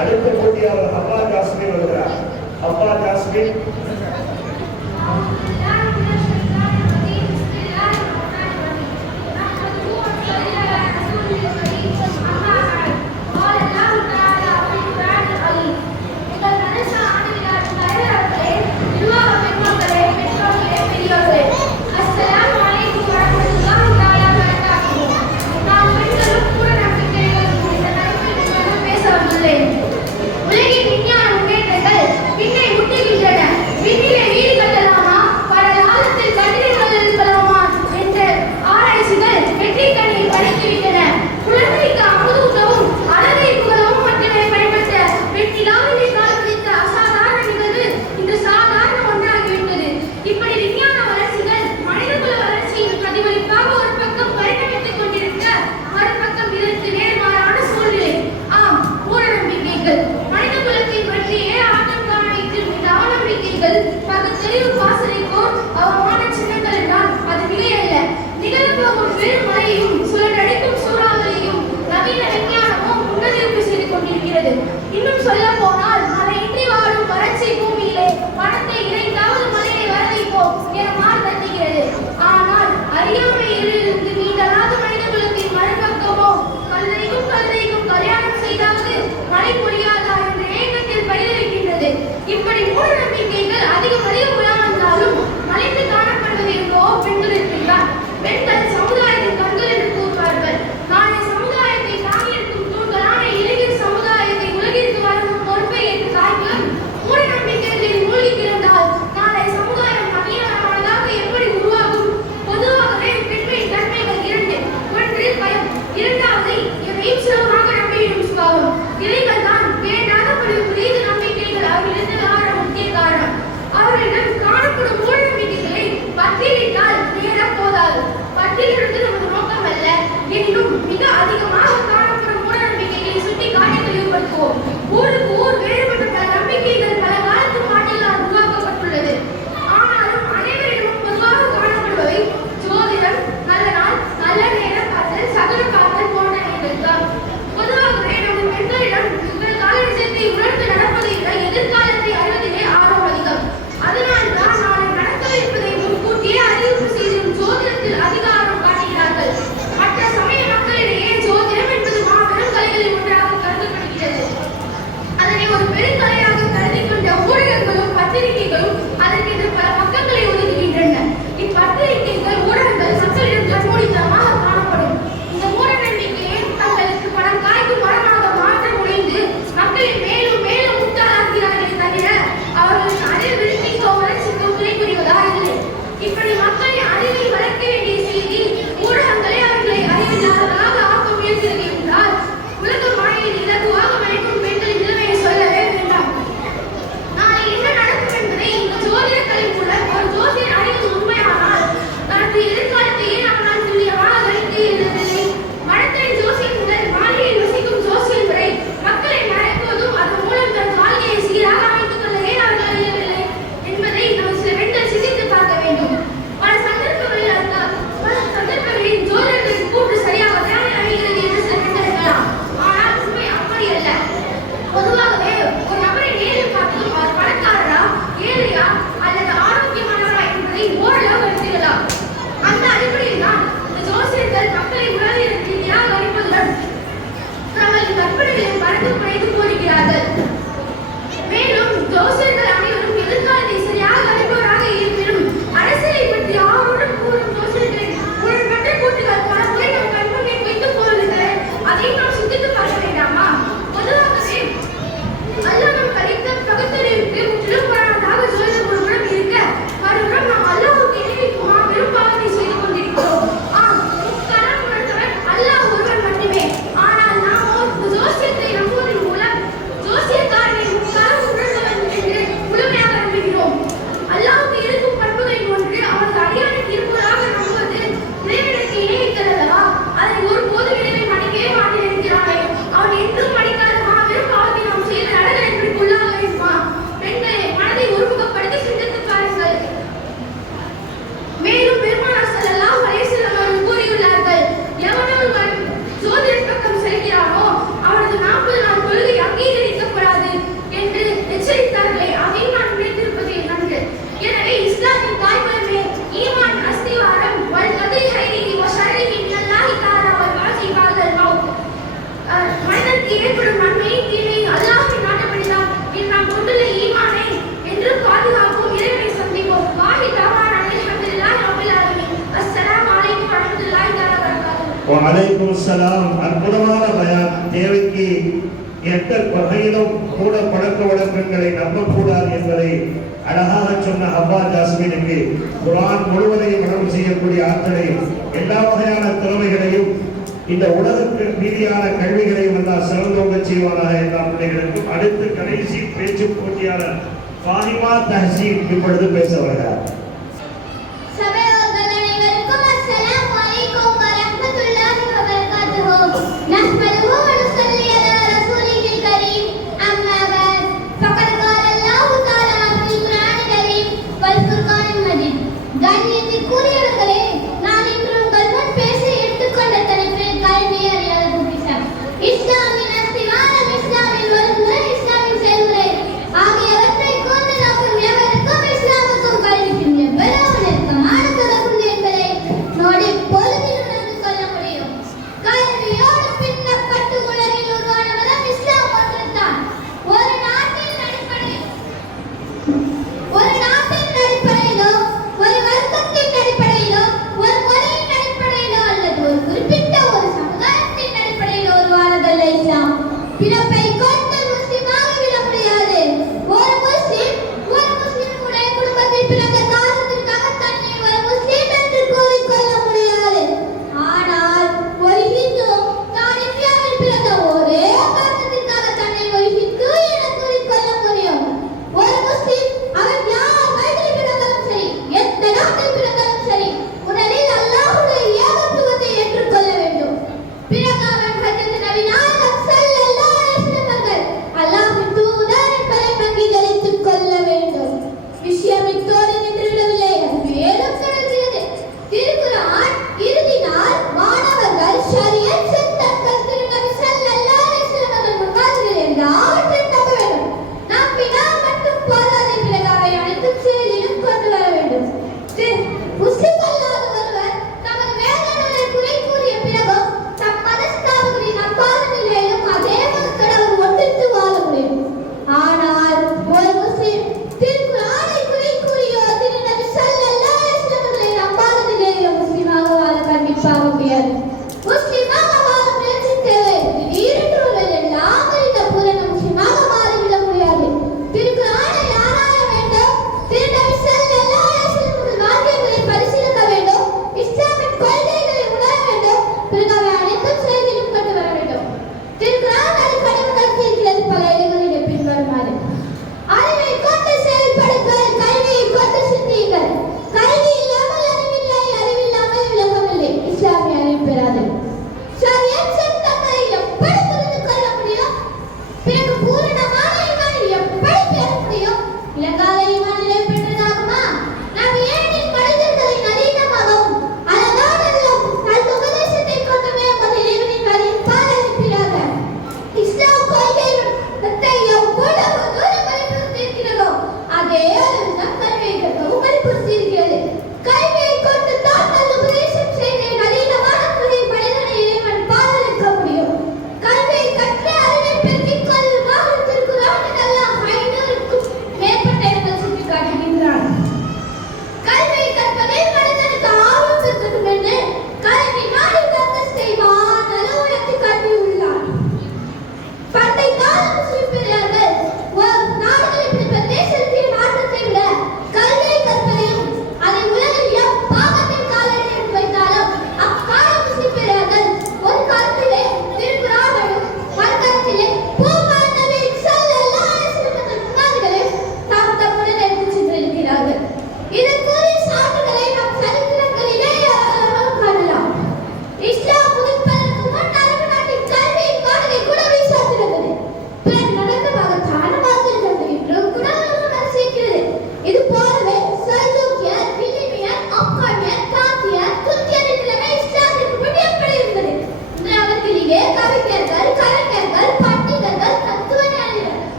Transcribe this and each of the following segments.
அடுத்த போட்டியாளர் அப்பா ஜாஸ்மின் வருகிறார். அப்பா ஜாஸ்மின். இன்னும் சொல்ல போனால் மழையின்றி வாழும் வறட்சி பூமியிலே பணத்தை இறைந்தாவது மழையை வர வைப்போம் என மாறு தட்டுகிறது. ஆனால் அறியாமையிலிருந்து நீங்களாத மனித குலத்தின் மறுபக்கமோ கல்தைக்கும் கல்யாணம் செய்தாவது மழை பொழியாதா என்ற ஏக்கத்தில் பயிரிடுகின்றது. இப்படி மூட நம்பிக்கைகள் அதிகம் உலகம் வந்தாலும் மலைத்து காணப்படுவது என்போ பெண்கள் இருக்கின்றார். பெண்கள் சமுதாயத்தின் கண்கள் என்று கூறுவார்கள். நாளை சமுதாயத்தை தாங்கியிருக்கும் தூண்களான இளைஞர் சமுதாயத்தை உலகிற்கு வழங்கும் பொறுப்பை ஏற்று தாய்களும் மூட நம்பிக்கைகளில் மூழ்கி கிடந்தால் நாளை சமுதாயம் மகிழ்ச்சியானதாக எப்படி உருவாகும்? பொதுவாகவே பெண்களின் தன்மைகள் இரண்டு. ஒன்று பயம், இரண்டாவது எதையும் சுலபமாக நம்பிவிடும் சுபாவம். இவைகள் தான் வேண்டாத பல புரித நம்பிக்கைகள் அவர்களிருந்து வர முக்கிய காரணம். அவர்களிடம் காணப்படும் மூட நம்பிக்கைகளை பட்டியலிட்டால் நேர போதாது. பட்டியலிடுவது நமது நோக்கம் அல்ல. எனினும் மிக அதிகமாக காணப்படும் மூட நம்பிக்கைகளை சுட்டி காட்ட தெளிவுபடுத்துவோம். ஊருக்கு ஊர் வேறுபட்ட பல நம்பிக்கைகள் பல காலத்து பாட்டிலால் உருவாக்கப்பட்டுள்ளது. ஆனாலும் அனைவரிடமும் பொதுவாக காணப்படுபவை ஜோதிடம், நல்ல நாள், நல்ல நேரம் பார்த்தல், சகுன பார்த்தல் போன்றவைகள் தான். பொதுவாகவே நமது பெண்களிடம் கால நிஜத்தை உணர்ந்து நடப்பதை விட எதிர்காலத்தை அறிவதிலே ஆர்வம் அதிகம். அதனால் தான் நாளை நடக்கவிருப்பதை முன்கூட்டியே அறிவிப்பு செய்யும் ஜோதிடத்தில் அதிக ஆர்வம் காட்டுகிறார்கள். மற்ற சமய மக்களிடையே ஜோதிடம் என்பது மாபெரும் கலைகளில் ஒன்றாக கருதப்படுகிறது. அதனை ஒரு பெருங்கலையாக கருதி கொண்ட ஊடகங்களும் பத்திரிகைகளும் அதற்கென்று பல பக்கங்களை ஒதுக்குகின்றன. இப்பத்திரிகைகள் ஊடகங்கள் மக்களிடம் கண்மூடித்தனமாக காணப்படும். இந்த மூட நம்பிக்கையை தங்களுக்கு பணம் காய்க்கும் மரமாக மாற்ற முனைந்து மக்களின் மேலும் மேலும் முட்டாளாகிறார்களே தவிர அவர்களின் அறிவு விருத்திக்கோ வளர்ச்சிக்கோ துணை புரிவதா இல்லை. இப்படி மக்களின் அறிவை வளர்க்க வேண்டிய செய்தி ஊடகங்களே அவர்களை அறிவில்லாதவர்களாக ஆக்க முயற்சிகள் என்றால் உலக மாயையில் இலகுவாக மறைக்கும் பெண்களின் நிலைமையை சொல்லவே வேண்டாம். நாளை என்ன நடக்கும் என்பதை இந்த ஜோதிடக்கலை மூலம் ஒரு ஜோசியர் அறிவது உண்மையானால் தனது எதிர்காலத்தையே நம்மால் துல்லியமாக கணிக்க இயலவில்லை. மடத்தடி ஜோசியர் முதல் மாளிகையில் வசிக்கும் ஜோசியர் வரை மக்களை மறைப்பதும் அதன் மூலம் தன் வாழ்க்கையை சீராக அமைத்துக் கொள்ள ஏன் அவர்கள் அறியவில்லை என்பதை நாம் சில பெண்கள் சிந்தித்து பார்க்க வேண்டும். பல சந்தர்ப்பங்களில் ஜோதிடர்களின் கூற்று சரியாக தான் அமைகிறது என்று சில பெண்கள் எண்ணலாம். ஆனால் உண்மை அப்படி அல்ல. பொதுவாகவே ஒரு நபரை நேரில் பார்த்ததும் அவர் பணக்காரரா, ஏழையா அல்லது ஆரோக்கியமானவரா என்பதை ஓரளவு அறிந்துவிடலாம். அந்த அடிப்படையில் தான் இந்த ஜோசியர்கள் மக்களை உடலில் ரீதியாக அறிப்பதுடன் தங்களின் கற்பனைகளை மறந்து குறைந்து போகிறார்கள். மேலும் ஜோசியர்கள் அனைவரும் எதிர்காலத்தை சரியாக அறிபவராக இருப்பினும் அரசியலை பற்றி ஆர்வம் கூறும் ஜோசியர்களின் முரண்பட்ட கூற்றுகள் பல முறை நம் கண்முன்னே வைத்துப் போகிறது. அதை நாம் சிந்தித்து பார்க்க வேண்டாமா? பொதுவாகவே அல்லாஹ் கணித்த பகுத்தறிவுக்கு முற்றிலும் புறம்பாக ஜோதிட ஒருபுறம் இருக்க, மறுபுறம் நாம் அல்லாஹ்வுக்கு இணைவிக்கும் மாபெரும் பாவத்தை செய்து கொண்டிருக்கிறோம். ஆம், முக்காலம் உணர்ந்தவர் அல்லாஹ் ஒருவர் மட்டுமே. ஆனால் நாமோ ஜோசியத்தை நம்புவதன் மூலம் ஜோசியக்காரனை முக்காலம் உணர்ந்தவன் என்று வலைக்கும் சலாம். அற்புதமான பயான். தேவைக்கு எந்த வகையிலும் கூட பழக்க வழக்கங்களை நம்பக்கூடாது என்பதை அழகாக சொன்ன ஹவ்வா ஜாஸ்மினுக்கு குர்ஆன் முழுவதையும் மனம் செய்யக்கூடிய ஆற்றலையும் எல்லா வகையான திறமைகளையும் இந்த உலகத்திற்கு மீதியான கல்விகளையும் எல்லாம் சிறந்தோங்க செய்வானாக எல்லா பிள்ளைகளுக்கும். அடுத்து கடைசி பேச்சு போட்டியாளர் ஃபாஹிமா தஹசீன் இப்பொழுது பேச வருகிறார். பிறகு அவன் ஹஜ்ரத் நபி நாயகம் ஸல்லல்லாஹு அலைஹி வஸல்லம்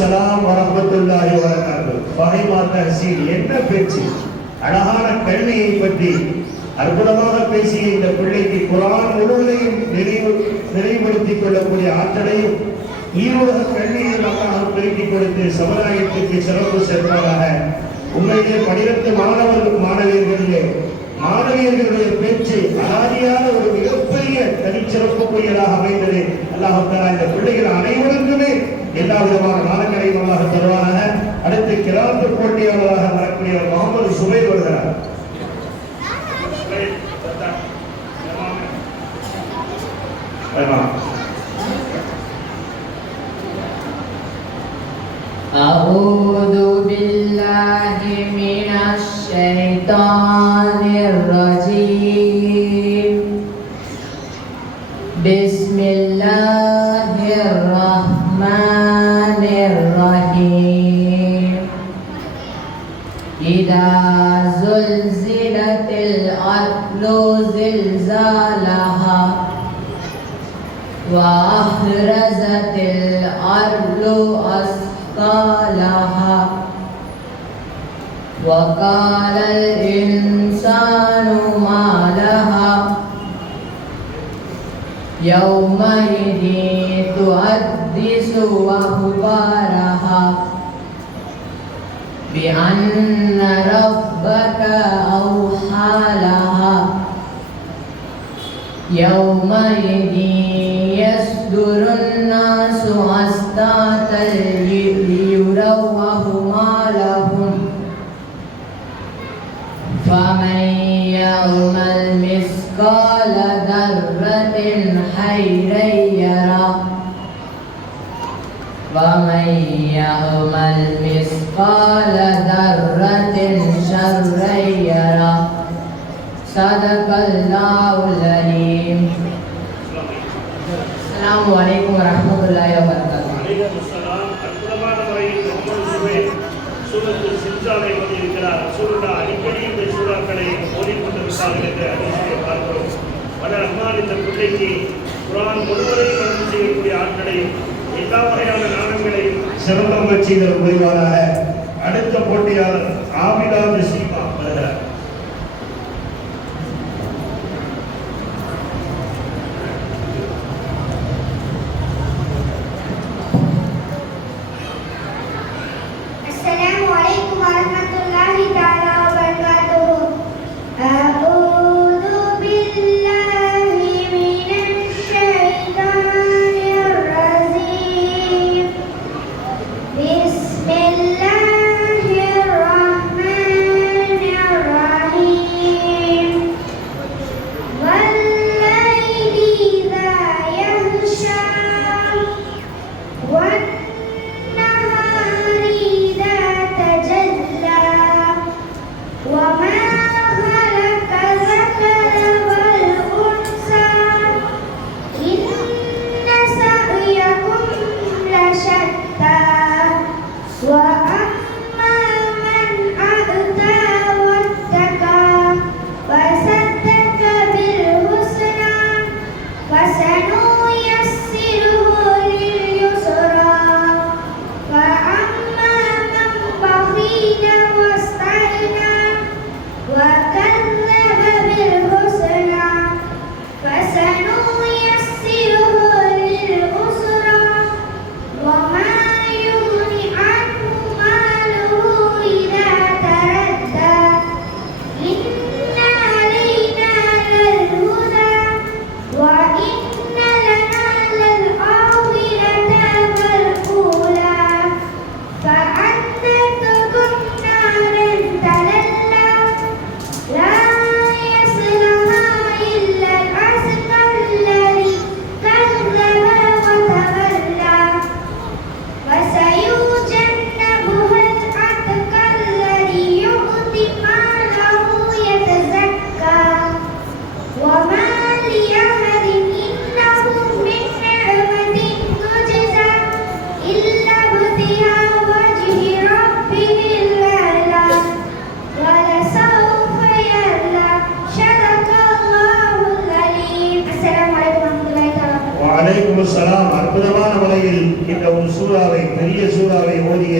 அஸ்ஸலாம் வரஹ்மத்துல்லாஹி வபரகாத்துஹு. ஃபஹிமா தஹ்சீன், என்ன பேச்சு! அழகான கல்வியை பற்றி அற்புதமாக பேசிய இந்த பிள்ளைக்கு குர்ஆன் முழுவதையும் நினைவுபடுத்திக் கொள்ளக்கூடிய ஆற்றலையும் ஈரோக கல்வியை அல்லாஹ் பெருக்கிக் கொடுத்து சமுதாயத்திற்கு சிறப்பு சேர்ப்பதாக உண்மையிலே 12 மாணவியர்களுடைய பேச்சு அலாதியான ஒரு மிகப்பெரிய தனிச்சிறப்புக்குரியதாக அமைந்தது. அல்லாஹ் தஆலா இந்த பிள்ளைகள் அனைவருக்குமே எல்லா விதமான நலன்களையும் அல்லாஹ் தருவானாக. அடுத்து கிராத்து போட்டியாளராக வரக்கூடிய முகமது சுபைர் வருகிறார். أعوذ بالله من الشيطان الرجيم. بسم الله الرحمن الرحيم. إذا زلزلت الأرض زلزالها وأخرجت الأرض أثقالها وقال الإنسان ما لها يومئذ تحدث أخبارها بأن ربك أوحى لها يومئذ يصدر الناس أشتاتا ليروا أعمالهم فمن يعمل مثقال ذرة خيرا يره ومن يعمل مثقال ذرة شرا يره. صدق الله العظيم. السلام عليكم ورحمة الله وبركاته. அற்புதமான முறையில் முகமது சுபைர் சூரத்துல் சில்சாலை ஓதியிருக்கிறார். சூரா அடிக்கடி இந்த சூறாக்களை ஓதிக்கொண்டிருக்கிறார்கள் என்று அதிசயை பார்க்கிறோம். பல ரஹ்மான் இந்த பிள்ளைக்கு குர்ஆன் முழுவதையும் நடந்து செய்யக்கூடிய ஆட்களையும் எல்லா வகையான நாணங்களையும் சிறந்த செய்தல் புரிவாராக. அடுத்த போட்டியாளர் ஆபிதா நசீமா வருகிறார். السلام عليكم ورحمة الله تعالى وبركاته. أعوذ بالله من الشيطان الرجيم. بسم الله الرحمن வலைக்கும் அஸ்ஸலாம். அற்புதமான முறையில் இந்த ஒரு சூறாவை, பெரிய சூறாவை ஓதிய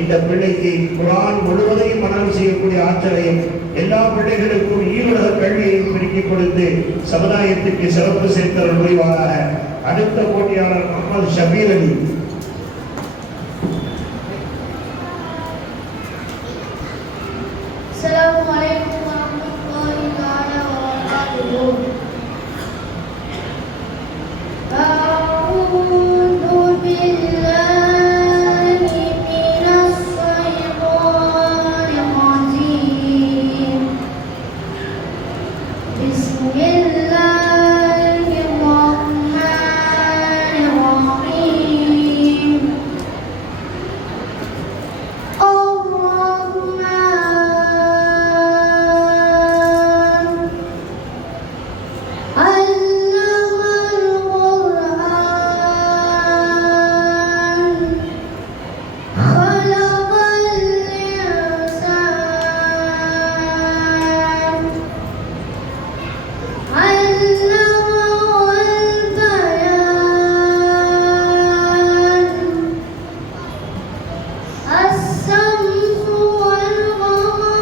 இந்த பிள்ளைக்கு குர்ஆன் முழுவதையும் மனனம் செய்யக்கூடிய ஆற்றலையும் எல்லா பிள்ளைகளுக்கும் ஈருலக கல்வியையும் பிரிக்கிக் கொடுத்து சமுதாயத்திற்கு சிறப்பு சேர்த்தல் புரிவாராக. அடுத்த போட்டியாளர் முகமது ஷபீர் அலி. அஸ்ஸலாமு அலைக்கும் வரஹ்மத்துல்லாஹி தஆலா வபரகாத்துஹு. அஊது பில்லாஹி மினஷ் ஷைத்தானிர் ரஜீம். பிஸ்மில்லாஹிர் ரஹ்மானிர்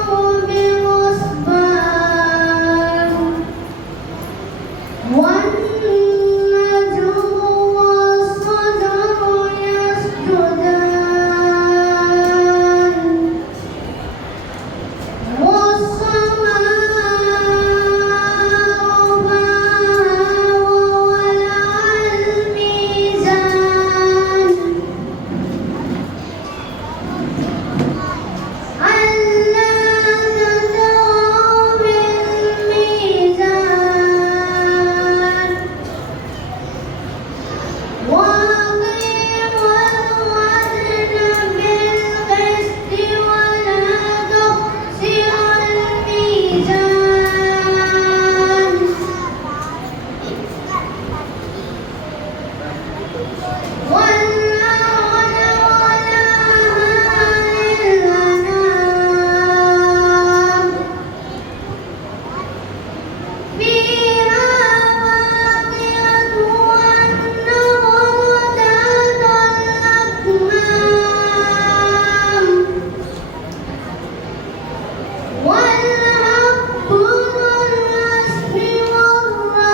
ரஹீம்.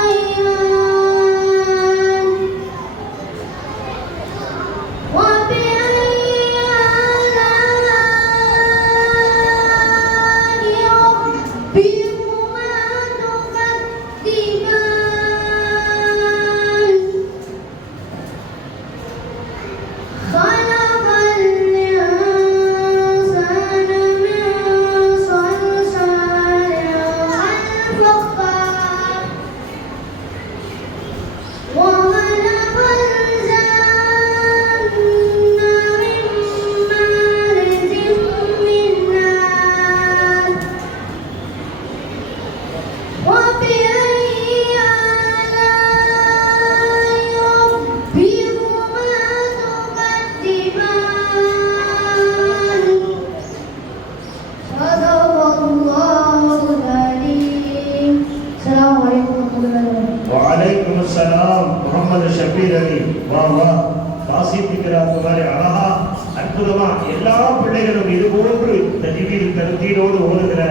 அற்புதமா எல்லா பிள்ளைகளும் இதுபோன்று தஜ்வீத் தர்தீலோடு ஓதுகிற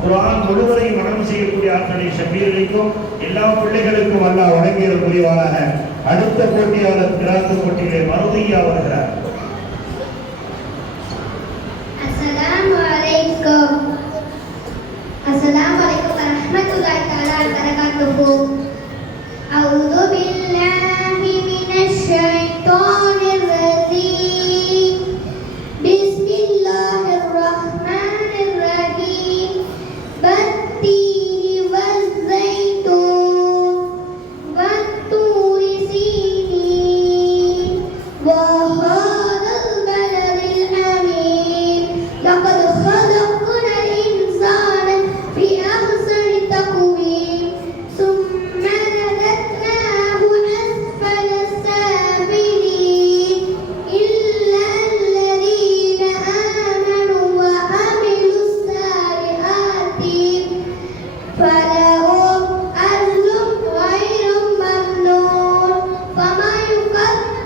குர்ஆன் முழுவதையும் மனனம் செய்யக்கூடிய ஆற்றலை ஷபீருக்கும் எல்லா பிள்ளைகளுக்கும் அல்லாஹ் வழங்கியல் புரிவாராக. அடுத்த போட்டியாளர் கிராத்து போட்டியிலே மருதியா வருகிறார். அஸ்ஸலாமு அலைக்கும். அஸ்ஸலாமு அலைக்கும் வரஹ்மத்துல்லாஹி தஆலா வபரகாத்துஹு. அஊது பில்லாஹி மினஷ் ஷைத்தானிர் ரஜீம். பிஸ்மில்லாஹிர் ரஹ்மானிர் ரஹீம். வத்தீனி வஸ்ஸைத்தூன் வத்தூரி சீனீன் வஹாதல் பலதில் அமீன். லகத் خلقنا الإنسان في أحسن تقويم ثم رددناه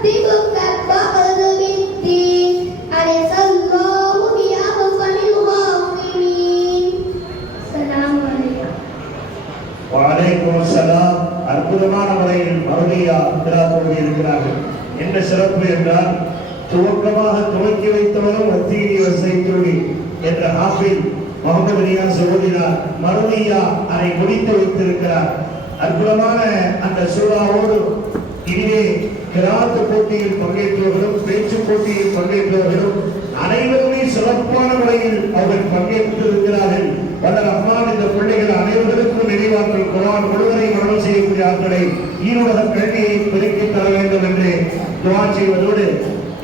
يعذبك بعض بالدين أليس الله بأحكم الغافرين السلام عليكم வலைக்கும் அஸ்ஸலாம். அற்புதமான முறையில் மறுமையா திராவிட இருக்கிறார்கள். என்ன சிறப்பு என்றால் துவக்கமாக துவக்கி வைத்தவரும் ஒத்திகை வசைத்தோடி என்ற ஹாஃபில் முகமது ரியாஸ் ஓதினார். மறுமையா அதை முடித்து வைத்திருக்கிறார். அற்புதமான அந்த சூறாவோடு இனிமே கிராத்து போட்டியில் பங்கேற்றவர்களும் பேச்சு போட்டியில் பங்கேற்றவர்களும் அனைவருமே சிறப்பான முறையில் அவர்கள் பங்கேற்றிருக்கிறார்கள். வல்ல ரஹ்மான் இந்த பிள்ளைகள் அனைவருக்கும் நினைவாற்றல் குர்ஆன் முழுவதை மரணம் செய்யக்கூடிய ஆட்களை ஈருலக கல்வியை பெருக்கி தர வேண்டும் என்று துஆ செய்வதோடு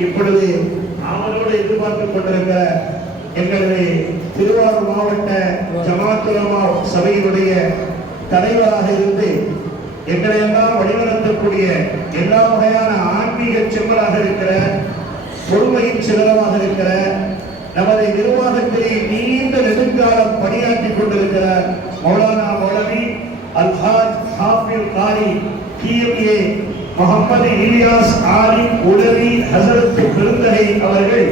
இப்பொழுது அவரோடு எதிர்பார்த்துக் கொண்டிருக்கிற எங்களது திருவாரூர் மாவட்ட ஜமாத் உலமா சபையினுடைய தலைவராக இருந்து எங்களை எல்லாம் வழிநடத்தக்கூடிய எல்லா வகையான ஆன்மீக செம்மலாக இருக்கிற பொறுமையின் சிலரமாக இருக்கிற நமது நிர்வாகத்திலே நீண்ட நெடுங்காலம் பணியாற்றிக் கொண்டிருக்கிற மௌலானா மௌலவி அல்ஹாஜ் ஹாஃபில் காரி PMA முகமது இலியாஸ் ஆலிம் உலவி ஹசரத் பெருந்தகை அவர்கள்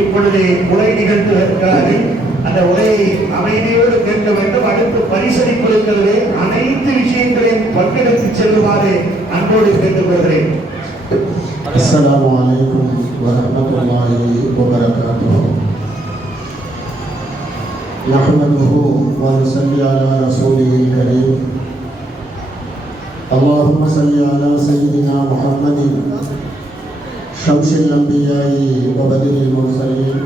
இப்பொழுது உரை நிகழ்த்துகிறார்கள். அந்த உரையை அமைதியோடு கேட்க வேண்டும். அடுத்து பரிசளிப்பு இருக்கிறது. அனைத்து விஷயங்களையும் பங்கெடுத்து செல்லுமாறு அன்போடு கேட்டுக்கொள்கிறேன். السلام عليكم ورحمة الله وبركاته. نحمده ونصلي على رسوله الكريم. اللهم صل على سيدنا محمد شمس الأنبياء وبدر المرسلين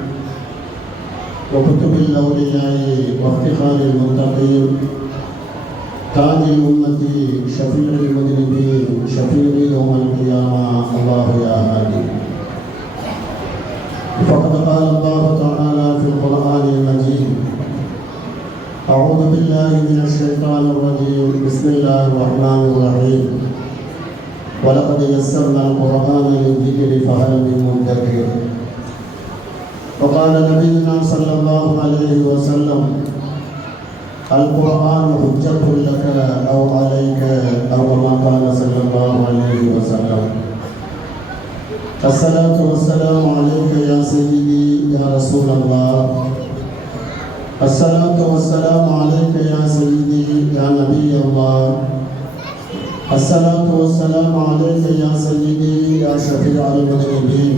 وكتب الأولياء وافتخار المتقين تاج الأمة شفيع المذنبين شفيع يوم القيامة الله يا هادي. فقد قال الله تعالى في القرآن المجيد أعوذ بالله من الشيطان الرجيم بسم الله الرحمن الرحيم ولقد يسرنا القرآن للذكر فهل من مدكر. وقال نبينا صلى الله عليه وسلم القرآن حجة لك أو عليك أو كما قال صلى الله عليه وسلم. الصلاة والسلام عليك يا سيدي يا رسول الله. الصلاة والسلام عليك يا سيدي يا نبي الله. الصلاة والسلام عليك يا سيدي يا شفيع المذنبين.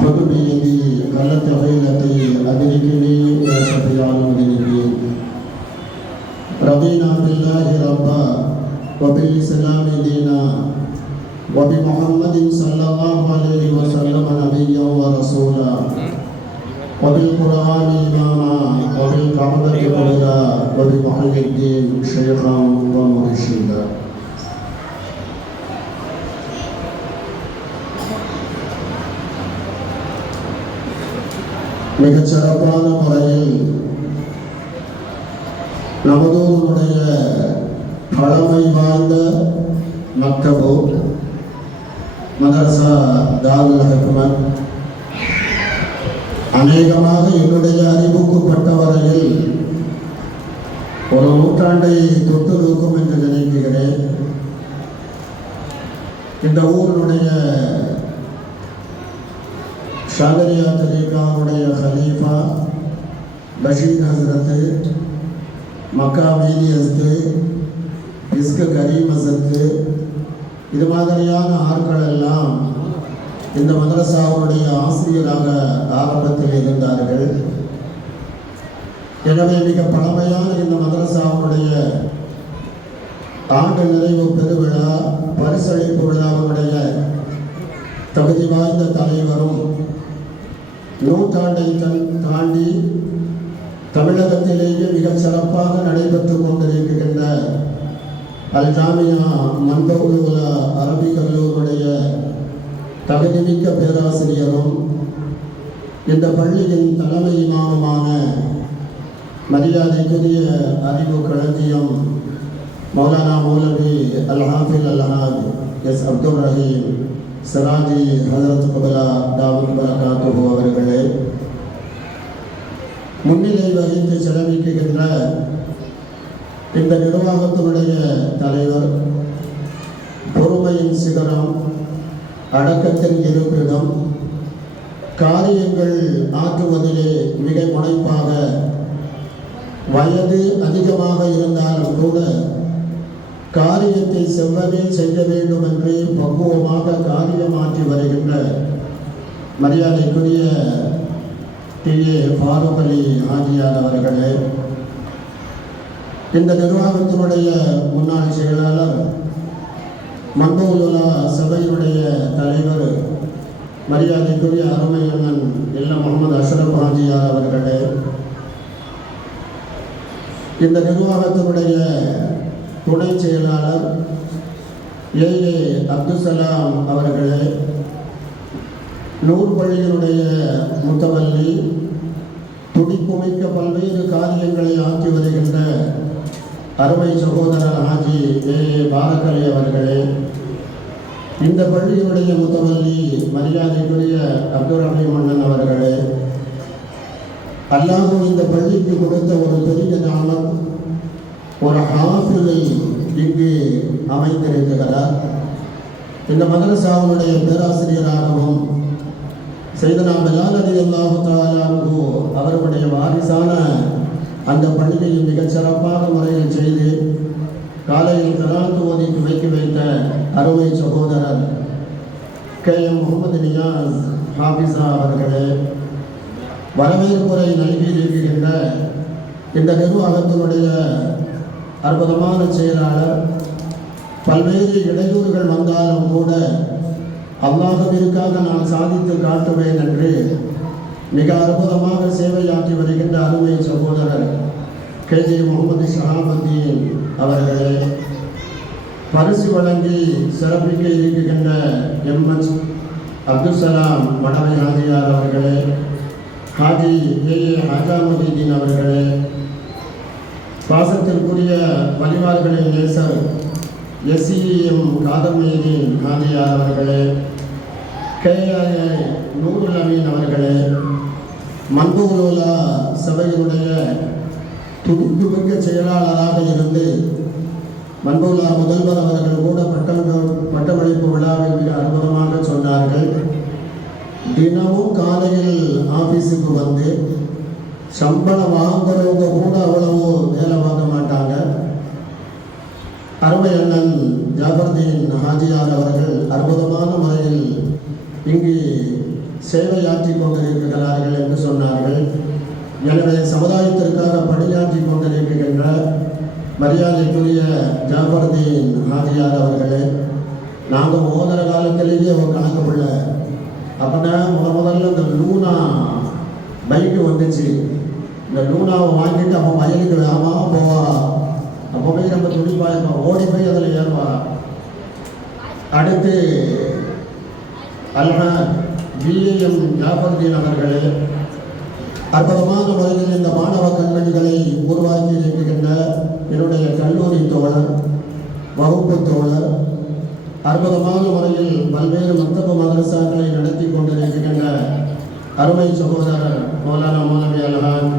خذ بيدي غلت غيلتي أدركني يا شفيع المذنبين. رضينا بالله ربا وبالإسلام دينا وبمحمد صلى الله عليه وسلم نبيا ورسولا وبالقرآن إماما وبالكعبة قبلا وبمحي الدين شيخا ومرشدا. மிகச் சிறப்பான முறையில் நமதூருடைய பழமை வாய்ந்த மக்தபு மதரசா தாருல் ஹிக்மத் அநேகமாக என்னுடைய அறிவுக்குட்பட்ட வரையில் ஒரு நூற்றாண்டை தொட்டு இருக்கும் என்று நினைக்கிறேன். இந்த ஊரினுடைய ஷாதரியா தரீகாவுடைய ஹலீஃபா பஷீர் ஹசரத்து மக்கா மீதி ஹசத்து இஸ்க கரீம் ஹசத்து இது மாதிரியான ஆட்கள் எல்லாம் இந்த மதரசாவுடைய ஆசிரியராக ஆரம்பத்தில் இருந்தார்கள். எனவே மிக பழமையான இந்த மதரசாவுடைய ஆண்டு நிறைவு பெருவிழா பரிசளிப்பு விழாவுடைய தகுதி வாய்ந்த தலைவரும் நூற்றாண்டை தாண்டி தமிழகத்திலேயே மிகச் சிறப்பாக நடைபெற்று கொண்டிருக்கின்ற அல் ஜாமியா மன்பவுல் அரபி கல்லூருடைய தகுதிமிக்க பேராசிரியரும் இந்த பள்ளியின் தலைமை இமாமுமான மரியாதைக்குரிய அறிவு களஞ்சியம் மௌலானா மௌலவி அல் ஹாஃபில் அல்ஹாஜ் எஸ் அப்துல் ரஹீம் சிராஜி ஹசரத் குபலா தாவூத் பரகாத்துஹு அவர்களே, முன்னிலை வகித்து செலவிக்குகின்ற இந்த நிர்வாகத்தினுடைய தலைவர், பொறுமையின் சிகரம், அடக்கத்தின் இருப்பிடம், காரியங்கள் ஆற்றுவதிலே மிக முனைப்பாக, வயது அதிகமாக இருந்தாலும் கூட காரியத்தை செவ்வமே செய்ய வேண்டும் என்று பக்குவமாக காரியம் ஆற்றி வருகின்ற மரியாதைக்குரிய டி.ஏ. ஃபாரூக் அலி ஹாஜியார் அவர்களே, இந்த நிர்வாகத்தினுடைய முன்னாள் செயலாளர், மன்புல்லா சபையினுடைய தலைவர், மரியாதைக்குரிய அருமை அண்ணன் எல்லாம் முகமது அஷ்ரப் ஹாஜியார் அவர்களே, இந்த நிர்வாகத்தினுடைய துணை செயலாளர் ஏ.ஏ. அப்துல்சலாம் அவர்களே, நூர் பள்ளியினுடைய முத்தவல்லி, துடிப்புமிக்க பல்வேறு காரியங்களை ஆற்றி வருகின்ற அருமை சகோதரர் ஹாஜி ஏ.ஏ. பாரக்கலி அவர்களே, இந்த பள்ளியினுடைய முத்தவல்லி மரியாதைக்குரிய அப்துல் ரஹீம் அண்ணன் அவர்களே, அல்லாஹ் இந்த பள்ளிக்கு கொடுத்த ஒரு பெரிய ஞானம், ஒரு ஹாஃபிலை இங்கு அமைந்திருக்கிறார். இந்த மதரசாவுடைய பேராசிரியராகவும் சையதுனா பிலால் ரலியல்லாஹு தஆலா அன்ஹு அவர்களுடைய வாரிசான அந்த பள்ளியை மிகச் சிறப்பான முறையில் செய்து காலையில் கராத்து ஓதி துவக்கி வைத்த அருமை சகோதரர் K.M. முகமது நியாஸ் ஹாபிஸா அவர்களே, வரவேற்புரை நல்கி இருக்கின்ற இந்த நிர்வாகத்தினுடைய அற்புதமான செயலாளர், பல்வேறு இடையூறுகள் வந்தாலும் கூட அல்லாஹ்விற்காக நான் சாதித்து காட்டுவேன் என்று மிக அற்புதமாக சேவையாற்றி வருகின்ற அருமை சகோதரர் K.J. முகமது ஷஹாபுத்தீன் அவர்களே, பரிசு வழங்கி சிறப்பிக்க இருக்கின்ற எம்.எச். அப்துல்சலாம் மடவை ஹாஜியார் அவர்களே, ஹாஜி ஏ.ஏ. ஹாஜாமுதீன் அவர்களே, பாசத்திற்குரிய வலிமார்களின் நேசர் எஸ்.இ.எம். காதமீரின் ஹாஜியார் அவர்களே, K.I.A. நூருல் அமீன் அவர்களே, மன்புல்லா சபையினுடைய துடிப்புமிக்க செயலாளராக இருந்து மன்புல்லா முதல்வர் அவர்கள் கூட பட்டமளிப்பு விழாவில் மிக அற்புதமாக சொன்னார்கள். தினமும் காலையில் ஆபீஸுக்கு வந்து சம்பளம் வாங்குறவங்க கூட அவ்வளவு வேலை பார்க்க மாட்டாங்க. அருமை அண்ணன் ஜாபர்தீன் ஹாஜியார் அவர்கள் அற்புதமான முறையில் இங்கு சேவையாற்றி கொண்டிருக்கிறார்கள் என்று சொன்னார்கள். எனவே சமுதாயத்திற்காக பணியாற்றி கொண்டிருக்கின்ற மரியாதைக்குரிய ஜாபர்தீன் ஹாஜியார் அவர்களே, நாங்கள் ஓதுற காலத்திலேயே ஒரு கணக்கு பிள்ளை. அப்படின்னா முதல்ல இந்த லூனா பைக்கு வந்துச்சு. இந்த லூனாவை வாங்கிட்டு அப்போ வயலுக்கு வேகமாக போவா. அப்போ போய் நம்ம துணிப்பாயிருப்பா, ஓடி போய் அதில் ஏறுவா. அடுத்து B.A.M. ஜாபர்தீன் அவர்களே, அற்புதமான முறையில் இந்த மாணவ கண்மணிகளை உருவாக்கி இருக்கின்ற என்னுடைய கல்லூரி தோழர், வகுப்பு தோழர், அற்புதமான முறையில் பல்வேறு மக்தப மதரசாக்களை நடத்தி கொண்டிருக்கின்ற அருமை சகோதரர் மௌலானா மௌலவி அல்ஹான்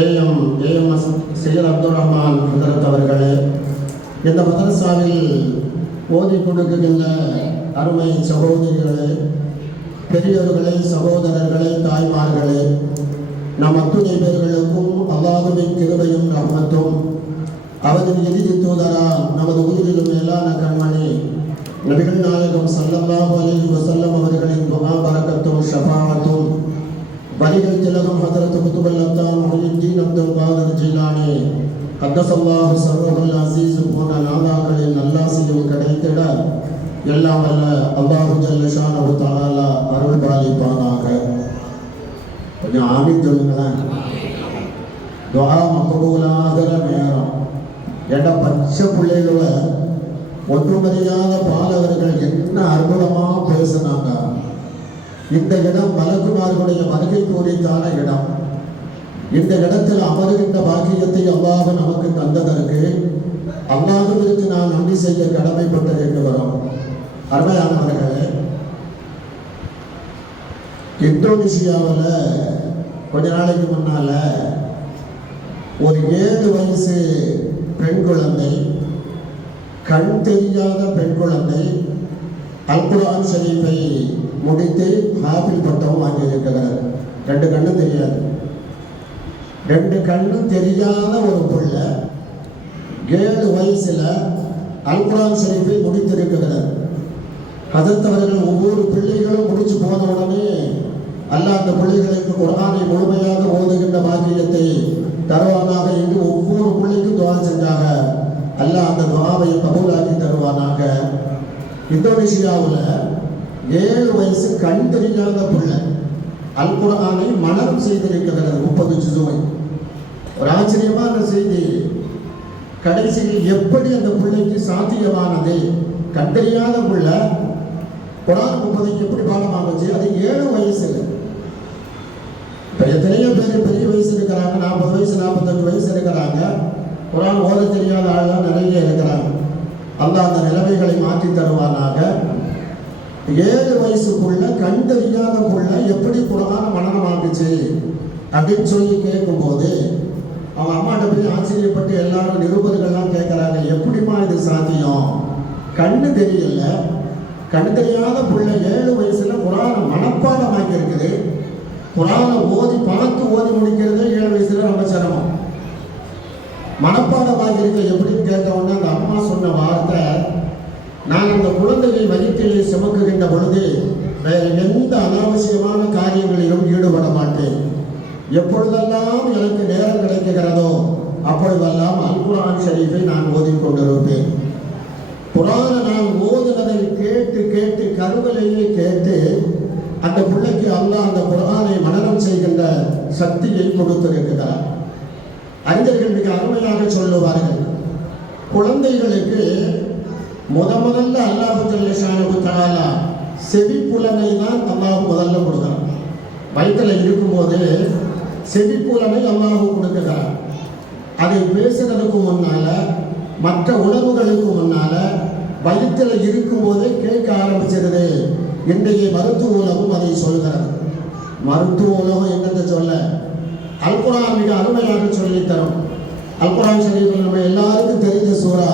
A.M.S. சையத் அப்துல் ரஹ்மான் ஹதரத் அவர்களே, இந்த மதரசாவில் ஓதி கொடுக்கின்ற அருமை சகோதரிகளே, பெரியவர்களே, சகோதரர்களே, தாய்மார்களே, நம் அத்துணை பேர்களுக்கும் அல்லாஹ்வின் கிருபையும் ரஹ்மத்தும் அவரின் இறுதி தூதரா நமது உயிரிலும் மேலான கண்மணி நபிகள் நாயகம் ஸல்லல்லாஹு அலைஹி வஸல்லம் அவர்களின் துஆ பரக்கத்தும் ஷஃபாஅத்தும் வலிகள் திலகம் ஹதரத் குதுபுல் அக்தாம் முஹியுத்தீன் அப்துல் காதிர் ஜீலானி கத்தஸல்லாஹு ஸர்ருல் அஸீஸ் போன்ற நாதாக்களின் நல்லாசியும் கிடைத்திட எல்லாம் வல்ல அல்லாஹு ஜல்ல ஷானஹு தஆலா அருள் பாலிப்பானாக. கொஞ்சம் ஆமீன் சொல்லுங்களேன். துஆ மக்பூலாகிற நேரம். ஏன்னா பச்சை பிள்ளைகளை ஒன்றுமறியாத பாலகர்கள் என்ன அற்புதமாக பேசினாங்க. இந்த இடம் மலக்குமார்களுடைய வருகை கூறித்தான இடம். இந்த இடத்தில் அமருகின்ற பாக்கியத்தை அல்லாஹ் நமக்கு தந்ததற்கு அல்லாஹ்விற்கு நான் நன்றி செய்ய கடமைப்பட்டிருக்கிறோம். அருமையானவர்களே, இந்தோனேசியாவில் கொஞ்ச நாளைக்கு முன்னால ஒரு 7 வயசு பெண் குழந்தை, கண் தெரியாத பெண் குழந்தை, அல் குர்ஆன் ஷரீஃபை முடித்து ஹாஃபில் பட்டமும் வாங்கியிருக்கிறார். 2 கண்ணும் தெரியாது. 2 கண்ணும் தெரியாத ஒரு பிள்ளை 7 வயசுல அல் குர்ஆன் ஷரீஃபை முடித்திருக்கிறார். அதத்தவர்கள் ஒவ்வொரு பிள்ளைகளும் முடிச்சு போன உடனே அல்லாஹ் அந்த பிள்ளைகளுக்கு குர்ஆனை முழுமையாக ஓதுகின்ற பாக்கியத்தை தருவானாக என்று ஒவ்வொரு பிள்ளைக்கும் துஆ செஞ்சாங்க. அல்லாஹ் அந்த துஆவை கபூலாக்கி தருவானாக. இந்தோனேசியாவில் 7 வயசு கண் தெரியாத பிள்ளை அல் குர்ஆனை மனனம் செய்திருக்கிறது 30 ஜுசுவை. ஒரு ஆச்சரியமான செய்தி. கடைசியில் எப்படி அந்த பிள்ளைக்கு சாத்தியமானது? கண் தெரியாத பிள்ளை குர்ஆன் 30 எப்படி பாடமாகுச்சு? அது 7 வயசுல. இப்போ எத்தனையோ பேர் பெரிய வயசு இருக்கிறாங்க, 40 வயசு 45 வயசு இருக்கிறாங்க, குர்ஆன் ஓத தெரியாத ஆள்லாம் நிறைய இருக்கிறாங்க. அல்லாஹ் அந்த நிலைமைகளை மாற்றி தருவானாக. 7 வயசுக்குள்ள கண் தெரியாத புள்ள எப்படி குர்ஆன் மனனமாக்குச்சு அப்படின்னு சொல்லி கேட்கும்போது அவங்க அம்மாட்ட போய் ஆச்சரியப்பட்டு எல்லாரும் நிருபர்கள்லாம் கேட்குறாங்க, எப்படிமா இது சாத்தியம்? கண்ணு தெரியல, கண் தெரியாத புள்ள 7 வயசுல குர்ஆனை மனப்பாடமாக்கி இருக்குது. குர்ஆனை ஓதி பார்த்து ஓதி முடிக்கிறது 7 வயசுல ரொம்ப சிரமம். மனப்பாடமாகி இருக்க எப்படின்னு கேட்டவுடனே அந்த அம்மா சொன்ன வார்த்தை, நான் அந்த குழந்தையை வயிற்றிலே சுமக்குகின்ற பொழுது வேற எந்த அனாவசியமான காரியங்களிலும் ஈடுபட மாட்டேன். எப்பொழுதெல்லாம் எனக்கு நேரம் கிடைக்கிறதோ அப்பொழுதெல்லாம் அல் குர்ஆன் ஷரீஃபை நான் ஓதிக்கொண்டிருப்பேன். குர்ஆனை நான் ஓதுவதை கேட்டு கேட்டு கருவிலேயே கேட்டு அந்த பிள்ளைக்கு அல்லாஹ் அந்த குர்ஆனை மனனம் செய்கின்ற சக்தியை கொடுத்திருக்கிறார். அறிஞர்கள் மிக அருமையாக சொல்லுவார்கள், குழந்தைகளுக்கு முதல்ல அல்லாஹ் ஜல்ல ஷானஹு தஆலா செவிப்புலனை தான் அல்லாஹ் முதல்ல கொடுக்கிறார். வயிற்றில் இருக்கும்போது செவிப்புலனை அல்லாஹ் கொடுக்கிறார். அதை பேசுறதுக்கு முன்னால, மற்ற உணவுகளுக்கு முன்னால வயிற்றில் இருக்கும்போதே கேட்க ஆரம்பிச்சிருது. இன்றைய மருத்துவ உலகம் அதை சொல்கிறது. மருத்துவ உலகம் என்னத்தை சொல்ல, அல் குர்ஆன் மிக அருமையாக சொல்லித்தரும். அல் குர்ஆன் ஷரீஃபில் நம்ம எல்லாருக்கும் தெரிஞ்ச சூரா.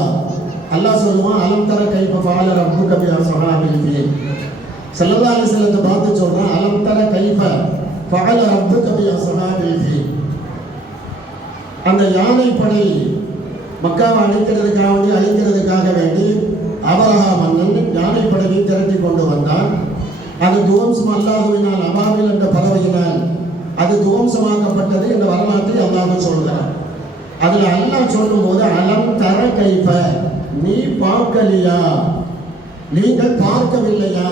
அல்லாஹ் சொல்லுவான், அலம் தர கைஃப ஃபஅல ரப்புக பி அஸ்ஹாபில் ஃபீல். ஸல்லல்லாஹு அலைஹி வஸல்லம் பார்த்து சொல்றான், அலம் தர கைஃப ஃபஅல ரப்புக பி அஸ்ஹாபில் ஃபீல். அந்த யானை படை மக்காவை அழிக்கிறதுக்காக வேண்டி அபரஹா மன்னன் யானை படையை திரட்டி கொண்டு வந்தான். அது துவம்சம் அல்லாஹுவினால் அபாவில் என்ற பறவையினால் அது துவம்சமாக்கப்பட்டது என்ற வரலாற்றை அல்லாஹ் சொல்கிறார். அதில் அல்லாஹ் சொல்லும் போது, அலம் தர கைஃப, நீ பார்க்கலையா, நீங்கள் பார்க்கவில்லையா